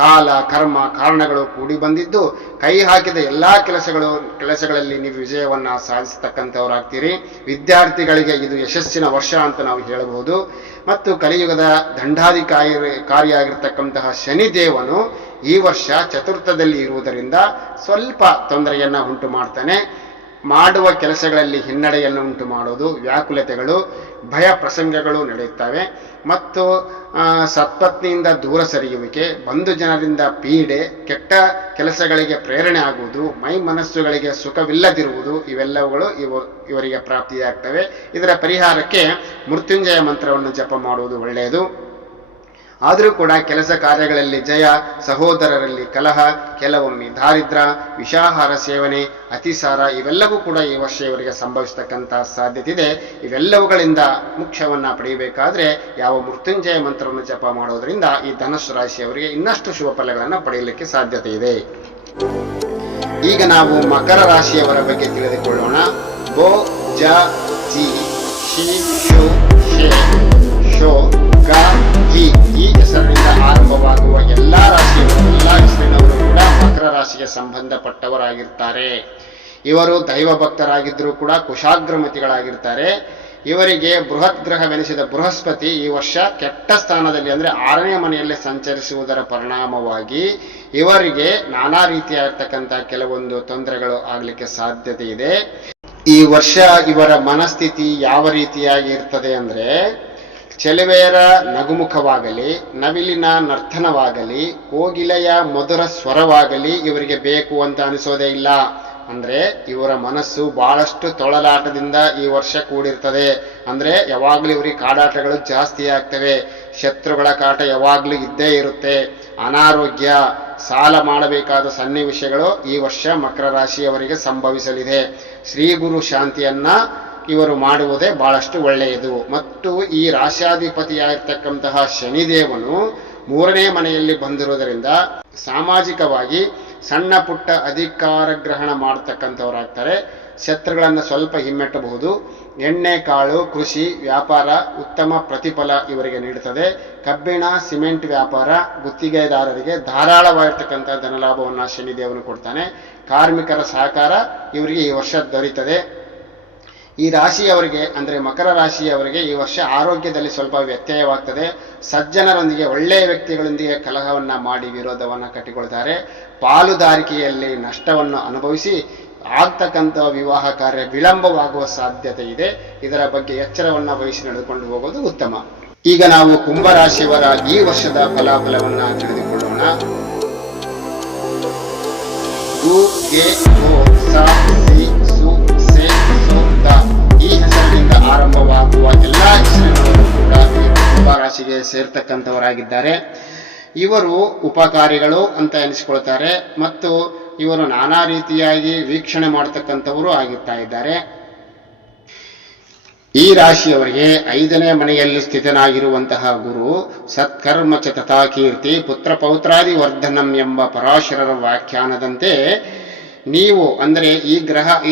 ಕಾಲ ಕರ್ಮ ಕಾರಣಗಳು ಕೂಡಿ ಬಂದಿದ್ದು ಕೈ ಹಾಕಿದ ಎಲ್ಲಾ ಕೆಲಸಗಳಲ್ಲಿ ನೀವು ವಿಜಯವನ್ನ ಸಾಧಿಸತಕ್ಕಂಥವರಾಗ್ತೀರಿ. ವಿದ್ಯಾರ್ಥಿಗಳಿಗೆ ಇದು ಯಶಸ್ಸಿನ ವರ್ಷ ಅಂತ ನಾವು ಹೇಳಬಹುದು. ಮತ್ತು ಕಲಿಯುಗದ ದಂಡಾಧಿಕಾರಿಯಾಗಿರ್ತಕ್ಕಂತಹ ಶನಿದೇವನು ಈ ವರ್ಷ ಚತುರ್ಥದಲ್ಲಿ ಇರುವುದರಿಂದ ಸ್ವಲ್ಪ ತೊಂದರೆಯನ್ನ ಉಂಟು ಮಾಡ್ತಾನೆ. ಮಾಡುವ ಕೆಲಸಗಳಲ್ಲಿ ಹಿನ್ನಡೆಯನ್ನು ಉಂಟು ಮಾಡೋದು, ವ್ಯಾಕುಲತೆಗಳು, ಭಯ ಪ್ರಸಂಗಗಳು ನಡೆಯುತ್ತವೆ. ಮತ್ತು ಸತ್ಪತ್ನಿಯಿಂದ ದೂರ ಸರಿಯುವಿಕೆ, ಬಂಧು ಜನರಿಂದ ಪೀಡೆ, ಕೆಟ್ಟ ಕೆಲಸಗಳಿಗೆ ಪ್ರೇರಣೆ ಆಗುವುದು, ಮೈ ಮನಸ್ಸುಗಳಿಗೆ ಸುಖವಿಲ್ಲದಿರುವುದು ಇವೆಲ್ಲವುಗಳು ಇವರಿಗೆ ಪ್ರಾಪ್ತಿಯಾಗ್ತವೆ. ಇದರ ಪರಿಹಾರಕ್ಕೆ ಮೃತ್ಯುಂಜಯ ಮಂತ್ರವನ್ನು ಜಪ ಮಾಡುವುದು ಒಳ್ಳೆಯದು. ಆದರೂ ಕೂಡ ಕೆಲಸ ಕಾರ್ಯಗಳಲ್ಲಿ ಜಯ, ಸಹೋದರರಲ್ಲಿ ಕಲಹ, ಕೆಲವೊಮ್ಮೆ ದಾರಿದ್ರ್ಯ, ವಿಷಾಹಾರ ಸೇವನೆ, ಅತಿಸಾರ ಇವೆಲ್ಲವೂ ಕೂಡ ಈ ವರ್ಷ ಇವರಿಗೆ ಸಂಭವಿಸತಕ್ಕಂತಹ ಸಾಧ್ಯತೆ ಇದೆ. ಇವೆಲ್ಲವುಗಳಿಂದ ಮೋಕ್ಷವನ್ನ ಪಡೆಯಬೇಕಾದ್ರೆ ಯಾವ ಮೃತ್ಯುಂಜಯ ಮಂತ್ರವನ್ನು ಜಪ ಮಾಡೋದ್ರಿಂದ ಈ ಧನುಸ್ಸು ರಾಶಿಯವರಿಗೆ ಇನ್ನಷ್ಟು ಶುಭ ಫಲಗಳನ್ನು ಪಡೆಯಲಿಕ್ಕೆ ಸಾಧ್ಯತೆ ಇದೆ. ಈಗ ನಾವು ಮಕರ ರಾಶಿಯವರ ಬಗ್ಗೆ ತಿಳಿದುಕೊಳ್ಳೋಣ. ಬೋ ಜ ಜಿ ಶಿ ಶು ಶೇ ಶೋ ಗ ಹಿ ಈ ಹೆಸರಿನಿಂದ ಆರಂಭವಾಗುವ ಎಲ್ಲಾ ಹೆಸರಿನವರು ಕೂಡ ಮಕರ ರಾಶಿಗೆ ಸಂಬಂಧಪಟ್ಟವರಾಗಿರ್ತಾರೆ. ಇವರು ದೈವ ಭಕ್ತರಾಗಿದ್ದರೂ ಕೂಡ ಕುಶಾಗ್ರಮತಿಗಳಾಗಿರ್ತಾರೆ. ಇವರಿಗೆ ಬೃಹತ್ ಗ್ರಹವೆನಿಸಿದ ಬೃಹಸ್ಪತಿ ಈ ವರ್ಷ ಕೆಟ್ಟ ಸ್ಥಾನದಲ್ಲಿ ಅಂದ್ರೆ 6ನೇ ಮನೆಯಲ್ಲಿ ಸಂಚರಿಸುವುದರ ಪರಿಣಾಮವಾಗಿ ಇವರಿಗೆ ನಾನಾ ರೀತಿಯಾಗಿರ್ತಕ್ಕಂಥ ಕೆಲವೊಂದು ತೊಂದರೆಗಳು ಆಗಲಿಕ್ಕೆ ಸಾಧ್ಯತೆ ಇದೆ. ಈ ವರ್ಷ ಇವರ ಮನಸ್ಥಿತಿ ಯಾವ ರೀತಿಯಾಗಿ ಇರ್ತದೆ ಅಂದ್ರೆ, ಚೆಲುವೆಯರ ನಗುಮುಖವಾಗಲಿ, ನವಿಲಿನ ನರ್ತನವಾಗಲಿ, ಕೋಗಿಲೆಯ ಮಧುರ ಸ್ವರವಾಗಲಿ ಇವರಿಗೆ ಬೇಕು ಅಂತ ಅನಿಸೋದೇ ಇಲ್ಲ. ಅಂದ್ರೆ ಇವರ ಮನಸ್ಸು ಬಹಳಷ್ಟು ತೊಳಲಾಟದಿಂದ ಈ ವರ್ಷ ಕೂಡಿರ್ತದೆ. ಅಂದ್ರೆ ಯಾವಾಗ್ಲೂ ಇವರಿಗೆ ಕಾಡಾಟಗಳು ಜಾಸ್ತಿ ಆಗ್ತವೆ. ಶತ್ರುಗಳ ಕಾಟ ಯಾವಾಗ್ಲೂ ಇದ್ದೇ ಇರುತ್ತೆ. ಅನಾರೋಗ್ಯ, ಸಾಲ ಮಾಡಬೇಕಾದ ಸನ್ನಿವೇಶಗಳು ಈ ವರ್ಷ ಮಕರ ರಾಶಿಯವರಿಗೆ ಸಂಭವಿಸಲಿದೆ. ಶ್ರೀ ಗುರು ಶಾಂತಿಯನ್ನ ಇವರು ಮಾಡುವುದೇ ಬಹಳಷ್ಟು ಒಳ್ಳೆಯದು. ಮತ್ತು ಈ ರಾಶ್ಯಾಧಿಪತಿಯಾಗಿರ್ತಕ್ಕಂತಹ ಶನಿದೇವನು 3ನೇ ಮನೆಯಲ್ಲಿ ಬಂದಿರುವುದರಿಂದ ಸಾಮಾಜಿಕವಾಗಿ ಸಣ್ಣ ಪುಟ್ಟ ಅಧಿಕಾರ ಗ್ರಹಣ ಮಾಡತಕ್ಕಂಥವರಾಗ್ತಾರೆ. ಶತ್ರುಗಳನ್ನು ಸ್ವಲ್ಪ ಹಿಮ್ಮೆಟ್ಟಬಹುದು. ಎಣ್ಣೆ ಕಾಳು, ಕೃಷಿ, ವ್ಯಾಪಾರ ಉತ್ತಮ ಪ್ರತಿಫಲ ಇವರಿಗೆ ನೀಡುತ್ತದೆ. ಕಬ್ಬಿಣ, ಸಿಮೆಂಟ್ ವ್ಯಾಪಾರ, ಗುತ್ತಿಗೆದಾರರಿಗೆ ಧಾರಾಳವಾಗಿರ್ತಕ್ಕಂಥ ಧನಲಾಭವನ್ನು ಶನಿದೇವನು ಕೊಡ್ತಾನೆ. ಕಾರ್ಮಿಕರ ಸಹಕಾರ ಇವರಿಗೆ ಈ ವರ್ಷ ದೊರೆಯುತ್ತದೆ. ಈ ರಾಶಿಯವರಿಗೆ ಅಂದ್ರೆ ಮಕರ ರಾಶಿಯವರಿಗೆ ಈ ವರ್ಷ ಆರೋಗ್ಯದಲ್ಲಿ ಸ್ವಲ್ಪ ವ್ಯತ್ಯಯವಾಗ್ತದೆ. ಸಜ್ಜನರೊಂದಿಗೆ, ಒಳ್ಳೆಯ ವ್ಯಕ್ತಿಗಳೊಂದಿಗೆ ಕಲಹವನ್ನ ಮಾಡಿ ವಿರೋಧವನ್ನ ಕಟ್ಟಿಕೊಳ್ತಾರೆ. ಪಾಲುದಾರಿಕೆಯಲ್ಲಿ ನಷ್ಟವನ್ನು ಅನುಭವಿಸಿ ಆಗ್ತಕ್ಕಂಥ ವಿವಾಹ ಕಾರ್ಯ ವಿಳಂಬವಾಗುವ ಸಾಧ್ಯತೆ ಇದೆ. ಇದರ ಬಗ್ಗೆ ಎಚ್ಚರವನ್ನ ವಹಿಸಿ ನಡೆದುಕೊಂಡು ಹೋಗೋದು ಉತ್ತಮ. ಈಗ ನಾವು ಕುಂಭರಾಶಿಯವರ ಈ ವರ್ಷದ ಫಲಾಫಲವನ್ನ ತಿಳಿದುಕೊಳ್ಳೋಣ. ಗು, ಗೆ, ಗೋ, ಸ, ಸಿ, ಸು, ಸೆ, ಸೋ, ದ ಈ ಹೆಸರಿನಿಂದ ಆರಂಭವಾಗುವ ಎಲ್ಲಾ ಹೆಸರುಗಳು ಕೂಡ ಕುಂಭರಾಶಿಗೆ ಸೇರ್ತಕ್ಕಂಥವರಾಗಿದ್ದಾರೆ. ಇವರು ಉಪಕಾರಿಗಳು ಅಂತ ಎನಿಸಿಕೊಳ್ತಾರೆ ಮತ್ತು ಇವರು ನಾನಾ ರೀತಿಯಾಗಿ ವೀಕ್ಷಣೆ ಮಾಡತಕ್ಕಂಥವರು ಆಗಿರ್ತಾ ಇದ್ದಾರೆ. ಈ ರಾಶಿಯವರಿಗೆ 5ನೇ ಮನೆಯಲ್ಲಿ ಸ್ಥಿತನಾಗಿರುವಂತಹ ಗುರು ಸತ್ಕರ್ಮ ಚ ತಥಾ ಕೀರ್ತಿ ಪುತ್ರ ಪೌತ್ರಾದಿ ವರ್ಧನಂ ಎಂಬ ಪರಾಶರರ ವ್ಯಾಖ್ಯಾನದಂತೆ ನೀವು ಅಂದರೆ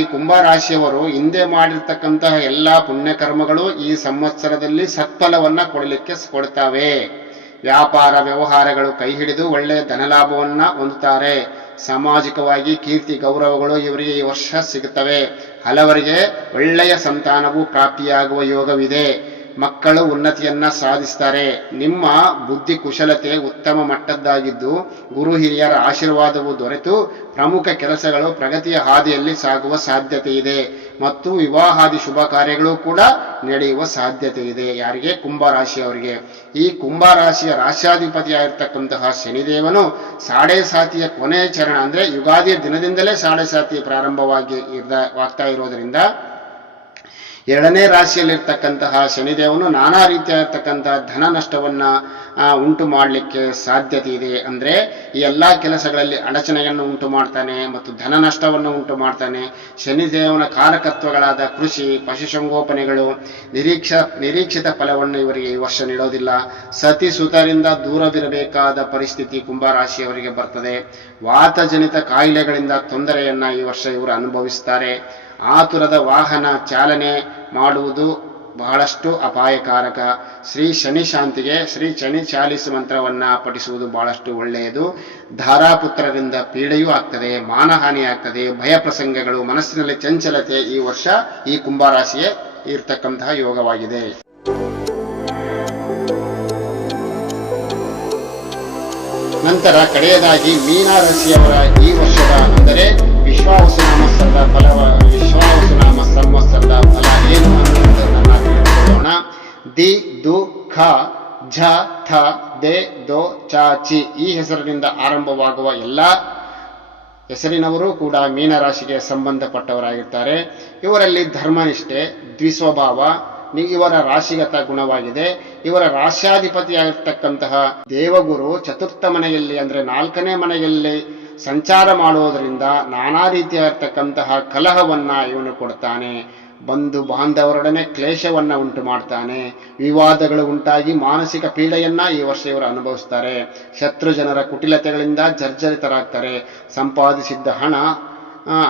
ಈ ಕುಂಭರಾಶಿಯವರು ಹಿಂದೆ ಮಾಡಿರ್ತಕ್ಕಂತಹ ಎಲ್ಲಾ ಪುಣ್ಯಕರ್ಮಗಳು ಈ ಸಂವತ್ಸರದಲ್ಲಿ ಸತ್ಫಲವನ್ನ ಕೊಡ್ತಾವೆ. ವ್ಯಾಪಾರ ವ್ಯವಹಾರಗಳು ಕೈ ಹಿಡಿದು ಒಳ್ಳೆಯ ಧನಲಾಭವನ್ನ ಹೊಂದುತ್ತಾರೆ. ಸಾಮಾಜಿಕವಾಗಿ ಕೀರ್ತಿ ಗೌರವಗಳು ಇವರಿಗೆ ಈ ವರ್ಷ ಸಿಗುತ್ತವೆ. ಹಲವರಿಗೆ ಒಳ್ಳೆಯ ಸಂತಾನವು ಪ್ರಾಪ್ತಿಯಾಗುವ ಯೋಗವಿದೆ. ಮಕ್ಕಳು ಉನ್ನತಿಯನ್ನ ಸಾಧಿಸ್ತಾರೆ. ನಿಮ್ಮ ಬುದ್ಧಿ ಕುಶಲತೆ ಉತ್ತಮ ಮಟ್ಟದ್ದಾಗಿದ್ದು ಗುರು ಹಿರಿಯರ ಆಶೀರ್ವಾದವು ದೊರೆತು ಪ್ರಮುಖ ಕೆಲಸಗಳು ಪ್ರಗತಿಯ ಹಾದಿಯಲ್ಲಿ ಸಾಗುವ ಸಾಧ್ಯತೆ ಇದೆ ಮತ್ತು ವಿವಾಹಾದಿ ಶುಭ ಕಾರ್ಯಗಳು ಕೂಡ ನಡೆಯುವ ಸಾಧ್ಯತೆ ಇದೆ. ಯಾರಿಗೆ? ಕುಂಭರಾಶಿಯವರಿಗೆ. ಈ ಕುಂಭರಾಶಿಯ ರಾಶ್ಯಾಧಿಪತಿಯಾಗಿರ್ತಕ್ಕಂತಹ ಶನಿದೇವನು ಸಾಡೆ ಸಾತಿಯ ಕೊನೆಯ ಚರಣ ಅಂದ್ರೆ ಯುಗಾದಿಯ ದಿನದಿಂದಲೇ ಸಾಡೆ ಸಾತಿ ಪ್ರಾರಂಭವಾಗ್ತಾ ಇರೋದ್ರಿಂದ ಎರಡನೇ ರಾಶಿಯಲ್ಲಿರ್ತಕ್ಕಂತಹ ಶನಿದೇವನು ನಾನಾ ರೀತಿಯಾಗಿರ್ತಕ್ಕಂತಹ ಧನ ನಷ್ಟವನ್ನ ಉಂಟು ಮಾಡಲಿಕ್ಕೆ ಸಾಧ್ಯತೆ ಇದೆ. ಅಂದ್ರೆ ಈ ಎಲ್ಲಾ ಕೆಲಸಗಳಲ್ಲಿ ಅಡಚಣೆಯನ್ನು ಉಂಟು ಮಾಡ್ತಾನೆ ಮತ್ತು ಧನ ನಷ್ಟವನ್ನು ಉಂಟು ಮಾಡ್ತಾನೆ. ಶನಿದೇವನ ಕಾರಕತ್ವಗಳಾದ ಕೃಷಿ, ಪಶುಸಂಗೋಪನೆಗಳು ನಿರೀಕ್ಷಿತ ಫಲವನ್ನು ಇವರಿಗೆ ಈ ವರ್ಷ ನೀಡೋದಿಲ್ಲ. ಸತಿ ಸುತರಿಂದ ದೂರವಿರಬೇಕಾದ ಪರಿಸ್ಥಿತಿ ಕುಂಭರಾಶಿಯವರಿಗೆ ಬರ್ತದೆ. ವಾತಜನಿತ ಕಾಯಿಲೆಗಳಿಂದ ತೊಂದರೆಯನ್ನ ಈ ವರ್ಷ ಇವರು ಅನುಭವಿಸ್ತಾರೆ. ಆತುರದ ವಾಹನ ಚಾಲನೆ ಮಾಡುವುದು ಬಹಳಷ್ಟು ಅಪಾಯಕಾರಕ. ಶ್ರೀ ಶನಿ ಶಾಂತಿಗೆ ಶ್ರೀ ಶನಿ ಚಾಲಿಸ್ ಮಂತ್ರವನ್ನ ಪಠಿಸುವುದು ಬಹಳಷ್ಟು ಒಳ್ಳೆಯದು. ಧಾರಾಪುತ್ರರಿಂದ ಪೀಡೆಯೂ ಆಗ್ತದೆ, ಮಾನಹಾನಿ ಆಗ್ತದೆ, ಭಯ ಪ್ರಸಂಗಗಳು, ಮನಸ್ಸಿನಲ್ಲಿ ಚಂಚಲತೆ ಈ ವರ್ಷ ಈ ಕುಂಭರಾಶಿಗೆ ಇರ್ತಕ್ಕಂತಹ ಯೋಗವಾಗಿದೆ. ನಂತರ ಕಡೆಯದಾಗಿ ಮೀನರಾಶಿಯವರ ಈ ವರ್ಷದ ಅಂದರೆ ವಿಶ್ವಾವಸುನಾಮ ಸಂವತ್ಸರದ ಫಲ ಏನು ಅನ್ನುವುದನ್ನು ತಿಳಿದುಕೊಳ್ಳೋಣ. ದಿ ದು ಖ ಝ ಥ ದೆ ದೋ ಚ ಚಿ ಈ ಹೆಸರಿನಿಂದ ಆರಂಭವಾಗುವ ಎಲ್ಲ ಹೆಸರಿನವರು ಕೂಡ ಮೀನರಾಶಿಗೆ ಸಂಬಂಧಪಟ್ಟವರಾಗಿರ್ತಾರೆ. ಇವರಲ್ಲಿ ಧರ್ಮನಿಷ್ಠೆ, ದ್ವಿಸ್ವಭಾವ ಇವರ ರಾಶಿಗತ ಗುಣವಾಗಿದೆ. ಇವರ ರಾಶ್ಯಾಧಿಪತಿಯಾಗಿರ್ತಕ್ಕಂತಹ ದೇವಗುರು ಚತುರ್ಥ ಮನೆಯಲ್ಲಿ ಅಂದ್ರೆ 4ನೇ ಮನೆಯಲ್ಲಿ ಸಂಚಾರ ಮಾಡುವುದರಿಂದ ನಾನಾ ರೀತಿಯಾಗಿರ್ತಕ್ಕಂತಹ ಕಲಹವನ್ನ ಇವನು ಕೊಡ್ತಾನೆ. ಬಂಧು ಬಾಂಧವರೊಡನೆ ಕ್ಲೇಶವನ್ನ ಉಂಟು ಮಾಡ್ತಾನೆ. ವಿವಾದಗಳು ಉಂಟಾಗಿ ಮಾನಸಿಕ ಪೀಡೆಯನ್ನ ಈ ವರ್ಷ ಇವರು ಅನುಭವಿಸ್ತಾರೆ. ಶತ್ರು ಜನರ ಕುಟಿಲತೆಗಳಿಂದ ಜರ್ಜರಿತರಾಗ್ತಾರೆ. ಸಂಪಾದಿಸಿದ್ದ ಹಣ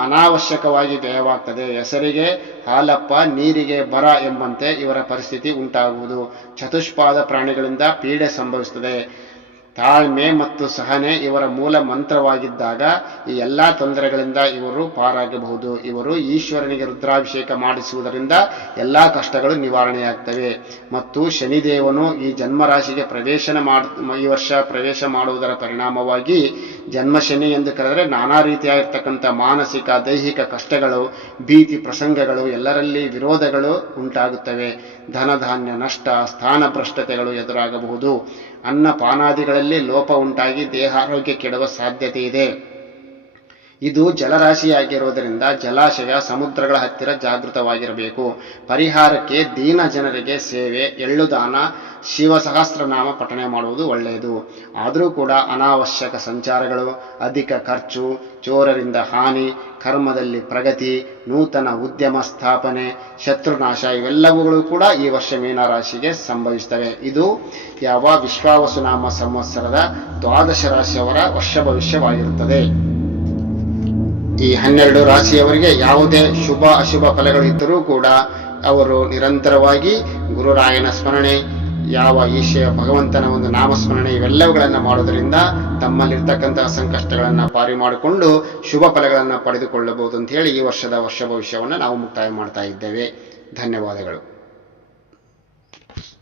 ಅನಾವಶ್ಯಕವಾಗಿ ವ್ಯಯವಾಗ್ತದೆ. ಹೆಸರಿಗೆ ಹಾಲಪ್ಪ ನೀರಿಗೆ ಬರ ಎಂಬಂತೆ ಇವರ ಪರಿಸ್ಥಿತಿ ಉಂಟಾಗುವುದು. ಚತುಷ್ಪಾದ ಪ್ರಾಣಿಗಳಿಂದ ಪೀಡೆ ಸಂಭವಿಸುತ್ತದೆ. ತಾಳ್ಮೆ ಮತ್ತು ಸಹನೆ ಇವರ ಮೂಲ ಮಂತ್ರವಾಗಿದ್ದಾಗ ಈ ಎಲ್ಲಾ ತೊಂದರೆಗಳಿಂದ ಇವರು ಪಾರಾಗಬಹುದು. ಇವರು ಈಶ್ವರನಿಗೆ ರುದ್ರಾಭಿಷೇಕ ಮಾಡಿಸುವುದರಿಂದ ಎಲ್ಲಾ ಕಷ್ಟಗಳು ನಿವಾರಣೆಯಾಗ್ತವೆ. ಮತ್ತು ಶನಿದೇವನು ಈ ಜನ್ಮರಾಶಿಗೆ ಈ ವರ್ಷ ಪ್ರವೇಶ ಮಾಡುವುದರ ಪರಿಣಾಮವಾಗಿ ಜನ್ಮಶನಿ ಎಂದು ಕರೆದರೆ ನಾನಾ ರೀತಿಯಾಗಿರ್ತಕ್ಕಂಥ ಮಾನಸಿಕ ದೈಹಿಕ ಕಷ್ಟಗಳು, ಭೀತಿ ಪ್ರಸಂಗಗಳು, ಎಲ್ಲರಲ್ಲಿ ವಿರೋಧಗಳು ಉಂಟಾಗುತ್ತವೆ. ಧನಧಾನ್ಯ ನಷ್ಟ, ಸ್ಥಾನಭ್ರಷ್ಟತೆಗಳು ಎದುರಾಗಬಹುದು. ಅನ್ನಪಾನಾದಿಗಳಲ್ಲಿ ಲೋಪ ಉಂಟಾಗಿ ದೇಹಾರೋಗ್ಯ ಕೆಡುವ ಸಾಧ್ಯತೆ ಇದೆ. ಇದು ಜಲರಾಶಿಯಾಗಿರುವುದರಿಂದ ಜಲಾಶಯ, ಸಮುದ್ರಗಳ ಹತ್ತಿರ ಜಾಗೃತವಾಗಿರಬೇಕು. ಪರಿಹಾರಕ್ಕೆ ದೀನ ಜನರಿಗೆ ಸೇವೆ, ಎಳ್ಳುದಾನ, ಶಿವಸಹಸ್ರನಾಮ ಪಠನೆ ಮಾಡುವುದು ಒಳ್ಳೆಯದು. ಆದರೂ ಕೂಡ ಅನಾವಶ್ಯಕ ಸಂಚಾರಗಳು, ಅಧಿಕ ಖರ್ಚು, ಚೋರರಿಂದ ಹಾನಿ, ಕರ್ಮದಲ್ಲಿ ಪ್ರಗತಿ, ನೂತನ ಉದ್ಯಮ ಸ್ಥಾಪನೆ, ಶತ್ರುನಾಶ ಇವೆಲ್ಲವುಗಳು ಕೂಡ ಈ ವರ್ಷ ಮೀನರಾಶಿಗೆ ಸಂಭವಿಸುತ್ತವೆ. ಇದು ಯಾವ ವಿಶ್ವಾವಸುನಾಮ ಸಂವತ್ಸರದ 12 ರಾಶಿಯವರ ವರ್ಷ ಭವಿಷ್ಯವಾಗಿರುತ್ತದೆ. ಈ 12 ರಾಶಿಯವರಿಗೆ ಯಾವುದೇ ಶುಭ ಅಶುಭ ಫಲಗಳು ಇದ್ದರೂ ಕೂಡ ಅವರು ನಿರಂತರವಾಗಿ ಗುರುರಾಯನ ಸ್ಮರಣೆ, ಯಾವ ಈಶ್ವರ ಭಗವಂತನ ಒಂದು ನಾಮಸ್ಮರಣೆ ಇವೆಲ್ಲವುಗಳನ್ನು ಮಾಡುವುದರಿಂದ ತಮ್ಮಲ್ಲಿರ್ತಕ್ಕಂತಹ ಸಂಕಷ್ಟಗಳನ್ನು ಪಾರಿ ಮಾಡಿಕೊಂಡು ಶುಭ ಫಲಗಳನ್ನು ಪಡೆದುಕೊಳ್ಳಬಹುದು ಅಂತ ಹೇಳಿ ಈ ವರ್ಷದ ವರ್ಷ ಭವಿಷ್ಯವನ್ನು ನಾವು ಮುಕ್ತಾಯ ಮಾಡ್ತಾ ಇದ್ದೇವೆ. ಧನ್ಯವಾದಗಳು.